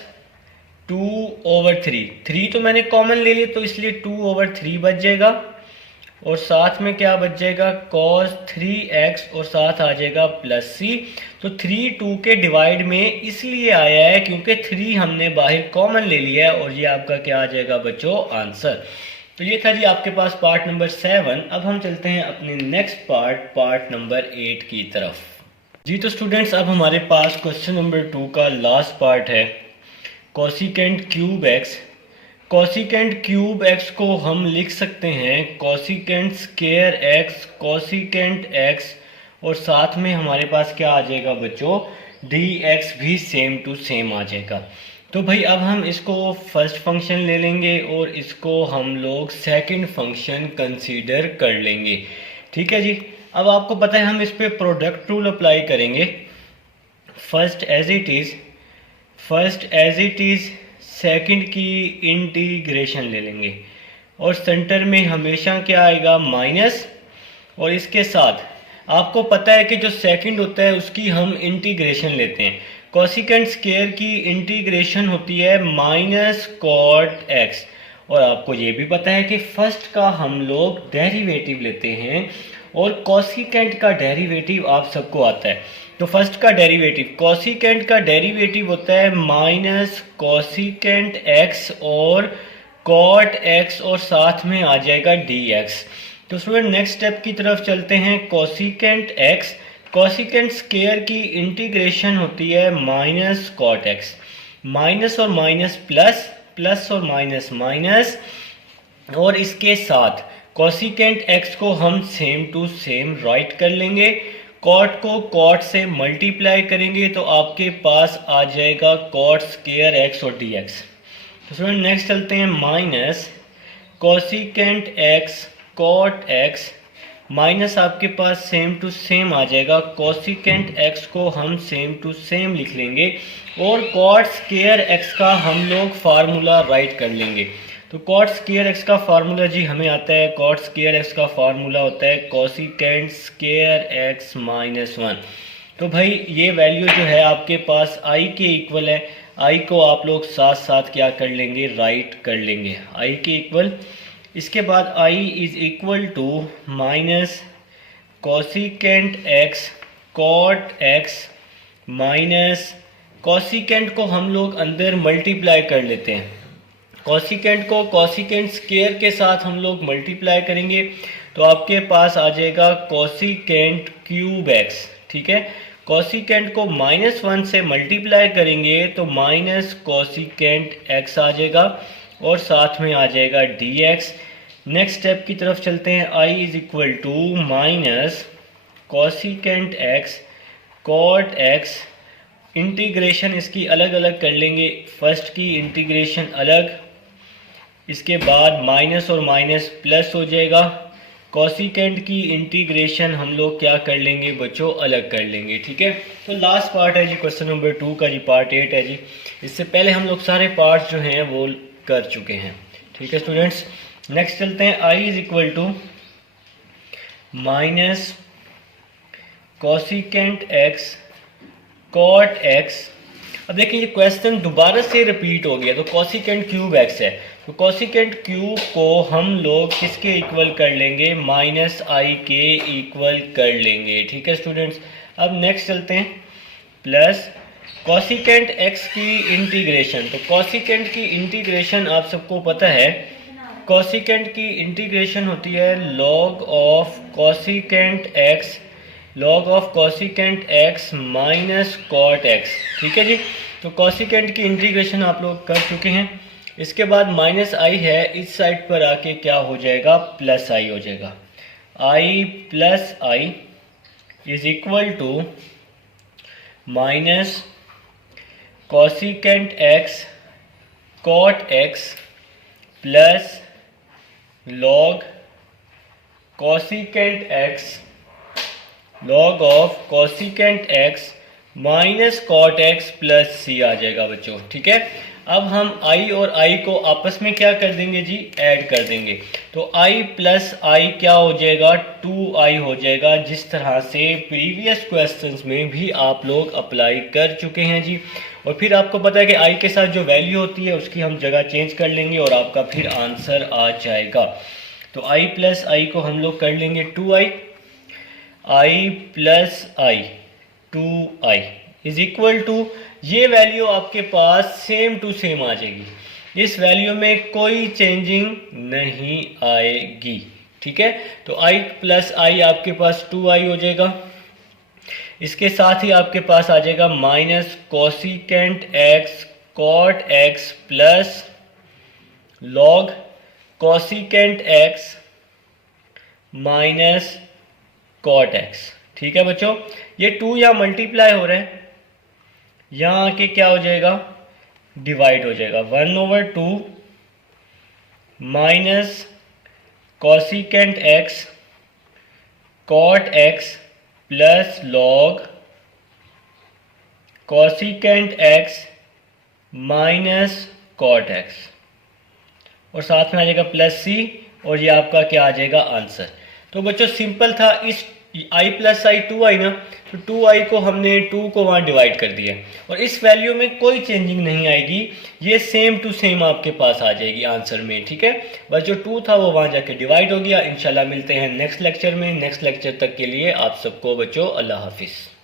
2/3, 3 तो मैंने कॉमन ले लिया, तो इसलिए 2/3 बच जाएगा, और साथ में क्या बच जाएगा cos 3x, और साथ आ जाएगा +c। तो 3 2 के डिवाइड में इसलिए आया है क्योंकि 3 हमने बाहर कॉमन ले लिया है, और ये आपका क्या आ जाएगा बच्चों, आंसर। तो ये था जी आपके पास पार्ट नंबर 7। अब हम चलते हैं अपने नेक्स्ट पार्ट नंबर 8 की तरफ। जी तो स्टूडेंट्स, अब हमारे पास क्वेश्चन नंबर 2 का लास्ट पार्ट है, cosecant cube x. Cosecant cube x को हम लिख सकते हैं cosecant square x, cosecant x, और साथ में हमारे पास क्या आ जाएगा बच्चों, डी एक्स भी सेम टू सेम आ जाएगा। तो भाई अब हम इसको फर्स्ट फंक्शन ले लेंगे और इसको हम लोग सेकंड फंक्शन कंसीडर कर लेंगे। ठीक है जी। अब आपको पता है हम इस पे प्रोडक्ट रूल अप्लाई करेंगे। First as it is second की इंटीग्रेशन ले लेंगे, और सेंटर में हमेशा क्या आएगा, माइनस, और इसके साथ आपको पता है कि जो सेकंड होता है उसकी हम इंटीग्रेशन लेते हैं। कोसिकेंट स्क्वायर की इंटीग्रेशन होती है माइनस कॉट एक्स, और आपको ये भी पता है कि फर्स्ट का हम लोग डेरिवेटिव लेते हैं, और कोसिकेंट का डेरिवेटिव आप सबको आता है। तो फर्स्ट का डेरिवेटिव, कोसिकेंट का डेरिवेटिव होता है माइनस कोसिकेंट एक्स और कॉट एक्स, और साथ में आ जाएगा डी एक्स। तो स्टूडेंट नेक्स्ट स्टेप की तरफ चलते हैं। कोसिकेंट एक्स, कोसिकेंट स्क्वायर की इंटीग्रेशन होती है माइनस कॉट एक्स, माइनस और माइनस प्लस, प्लस और माइनस माइनस, और इसके साथ कोसिकेंट एक्स को हम सेम टू सेम राइट कर लेंगे। कॉट को कॉट से मल्टीप्लाई करेंगे तो आपके पास आ जाएगा कॉट स्क्वायर एक्स और डी एक्स। तो स्टूडेंट नेक्स्ट चलते हैं, minus cosecant x cot x, minus आपके पास सेम टू सेम आ जाएगा, कोसिकेंट एक्स को हम सेम टू सेम लिख लेंगे, और कॉट स्क्वायर एक्स का हम लोग फार्मूला राइट कर लेंगे। तो कॉट स्क्वायर एक्स का फार्मूला जी हमें आता है, कॉट स्क्वायर एक्स का फार्मूला होता है कोसिकेंट स्क्वायर एक्स माइनस 1। तो भाई ये वैल्यू जो है आपके पास आई के इक्वल है, आई को आप लोग साथ साथ क्या कर लेंगे, राइट कर लेंगे, आई के इक्वल। इसके बाद I is equal to minus cosecant x cot x minus, cosecant को हम लोग अंदर मल्टीप्लाई कर लेते हैं, कोसिकेंट को कोसिकेंट स्क्वायर के साथ हम लोग मल्टीप्लाई करेंगे तो आपके पास आ जाएगा कोसिकेंट क्यूब एक्स। ठीक है, कोसिकेंट को -1 से मल्टीप्लाई करेंगे तो माइनस कोसिकेंट एक्स आ जाएगा, और साथ में आ जाएगा डी एक्स। नेक्स्ट स्टेप की तरफ चलते हैं, I is equal to minus cosecant x cot x, integration इसकी अलग अलग कर लेंगे, फर्स्ट की इंटीग्रेशन अलग, इसके बाद माइनस और माइनस प्लस हो जाएगा, कोसिकेंट की इंटीग्रेशन हम लोग क्या कर लेंगे बच्चों, अलग कर लेंगे। ठीक है, तो लास्ट पार्ट है जी क्वेश्चन नंबर 2 का जी, पार्ट 8 है जी। इससे पहले हम लोग सारे पार्ट्स जो हैं वो कर चुके हैं। ठीक है स्टूडेंट्स, नेक्स्ट चलते हैं, I is equal to minus cosecant x cot x. अब देखिए ये क्वेश्चन दोबारा से रिपीट हो गया, तो कोसिकेंट क्यूब एक्स है, तो कोसिकेंट क्यूब को हम लोग किसके इक्वल कर लेंगे, माइनस आई के इक्वल कर लेंगे। ठीक है स्टूडेंट्स, अब नेक्स्ट चलते हैं, प्लस कोसिकेंट एक्स की इंटीग्रेशन। तो कोसिकेंट की इंटीग्रेशन आप सबको पता है, कोसिकेंट की इंटीग्रेशन होती है log of cosecant x, log of cosecant x minus cot x. ठीक है जी, तो कोसिकेंट की इंटीग्रेशन आप लोग कर चुके हैं। इसके बाद माइनस आई है, इस साइड पर आके क्या हो जाएगा, प्लस आई हो जाएगा, I plus I is equal to minus cosecant x cot x plus log cosecant x, log of cosecant x minus cot x plus C आ जाएगा बच्चों। ठीक है, अब हम i और i को आपस में क्या कर देंगे जी, ऐड कर देंगे, तो i प्लस आई क्या हो जाएगा, 2i हो जाएगा, जिस तरह से प्रीवियस क्वेश्चंस में भी आप लोग अप्लाई कर चुके हैं जी। और फिर आपको पता है कि i के साथ जो वैल्यू होती है उसकी हम जगह चेंज कर लेंगे और आपका फिर आंसर आ जाएगा। तो i प्लस आई को हम लोग कर लेंगे 2i, i plus I 2i is equal to, ये वैल्यू आपके पास सेम टू सेम आ जाएगी। इस वैल्यू में कोई चेंजिंग नहीं आएगी। ठीक है, तो i प्लस आई आपके पास 2i हो जाएगा। इसके साथ ही आपके पास आ जाएगा minus cosecant x cot x plus log cosecant x minus cot x. ठीक है बच्चों, ये 2 यहाँ मल्टीप्लाई हो रहे हैं, यहाँ आके क्या हो जाएगा, डिवाइड हो जाएगा। 1/2 minus cosecant x cot x plus log cosecant x minus cot x, और साथ में आ जाएगा प्लस सी, और ये आपका क्या आ जाएगा, आंसर। तो बच्चों सिंपल था, इस i प्लस आई 2i ना, तो 2i को हमने 2 को वहाँ डिवाइड कर दिया, और इस वैल्यू में कोई चेंजिंग नहीं आएगी, ये सेम टू सेम आपके पास आ जाएगी आंसर में। ठीक है, बस जो 2 था वो वहाँ जाके डिवाइड हो गया। इंशाल्लाह मिलते हैं नेक्स्ट लेक्चर में। नेक्स्ट लेक्चर तक के लिए आप सबको बच्चों अल्लाह हाफिज़।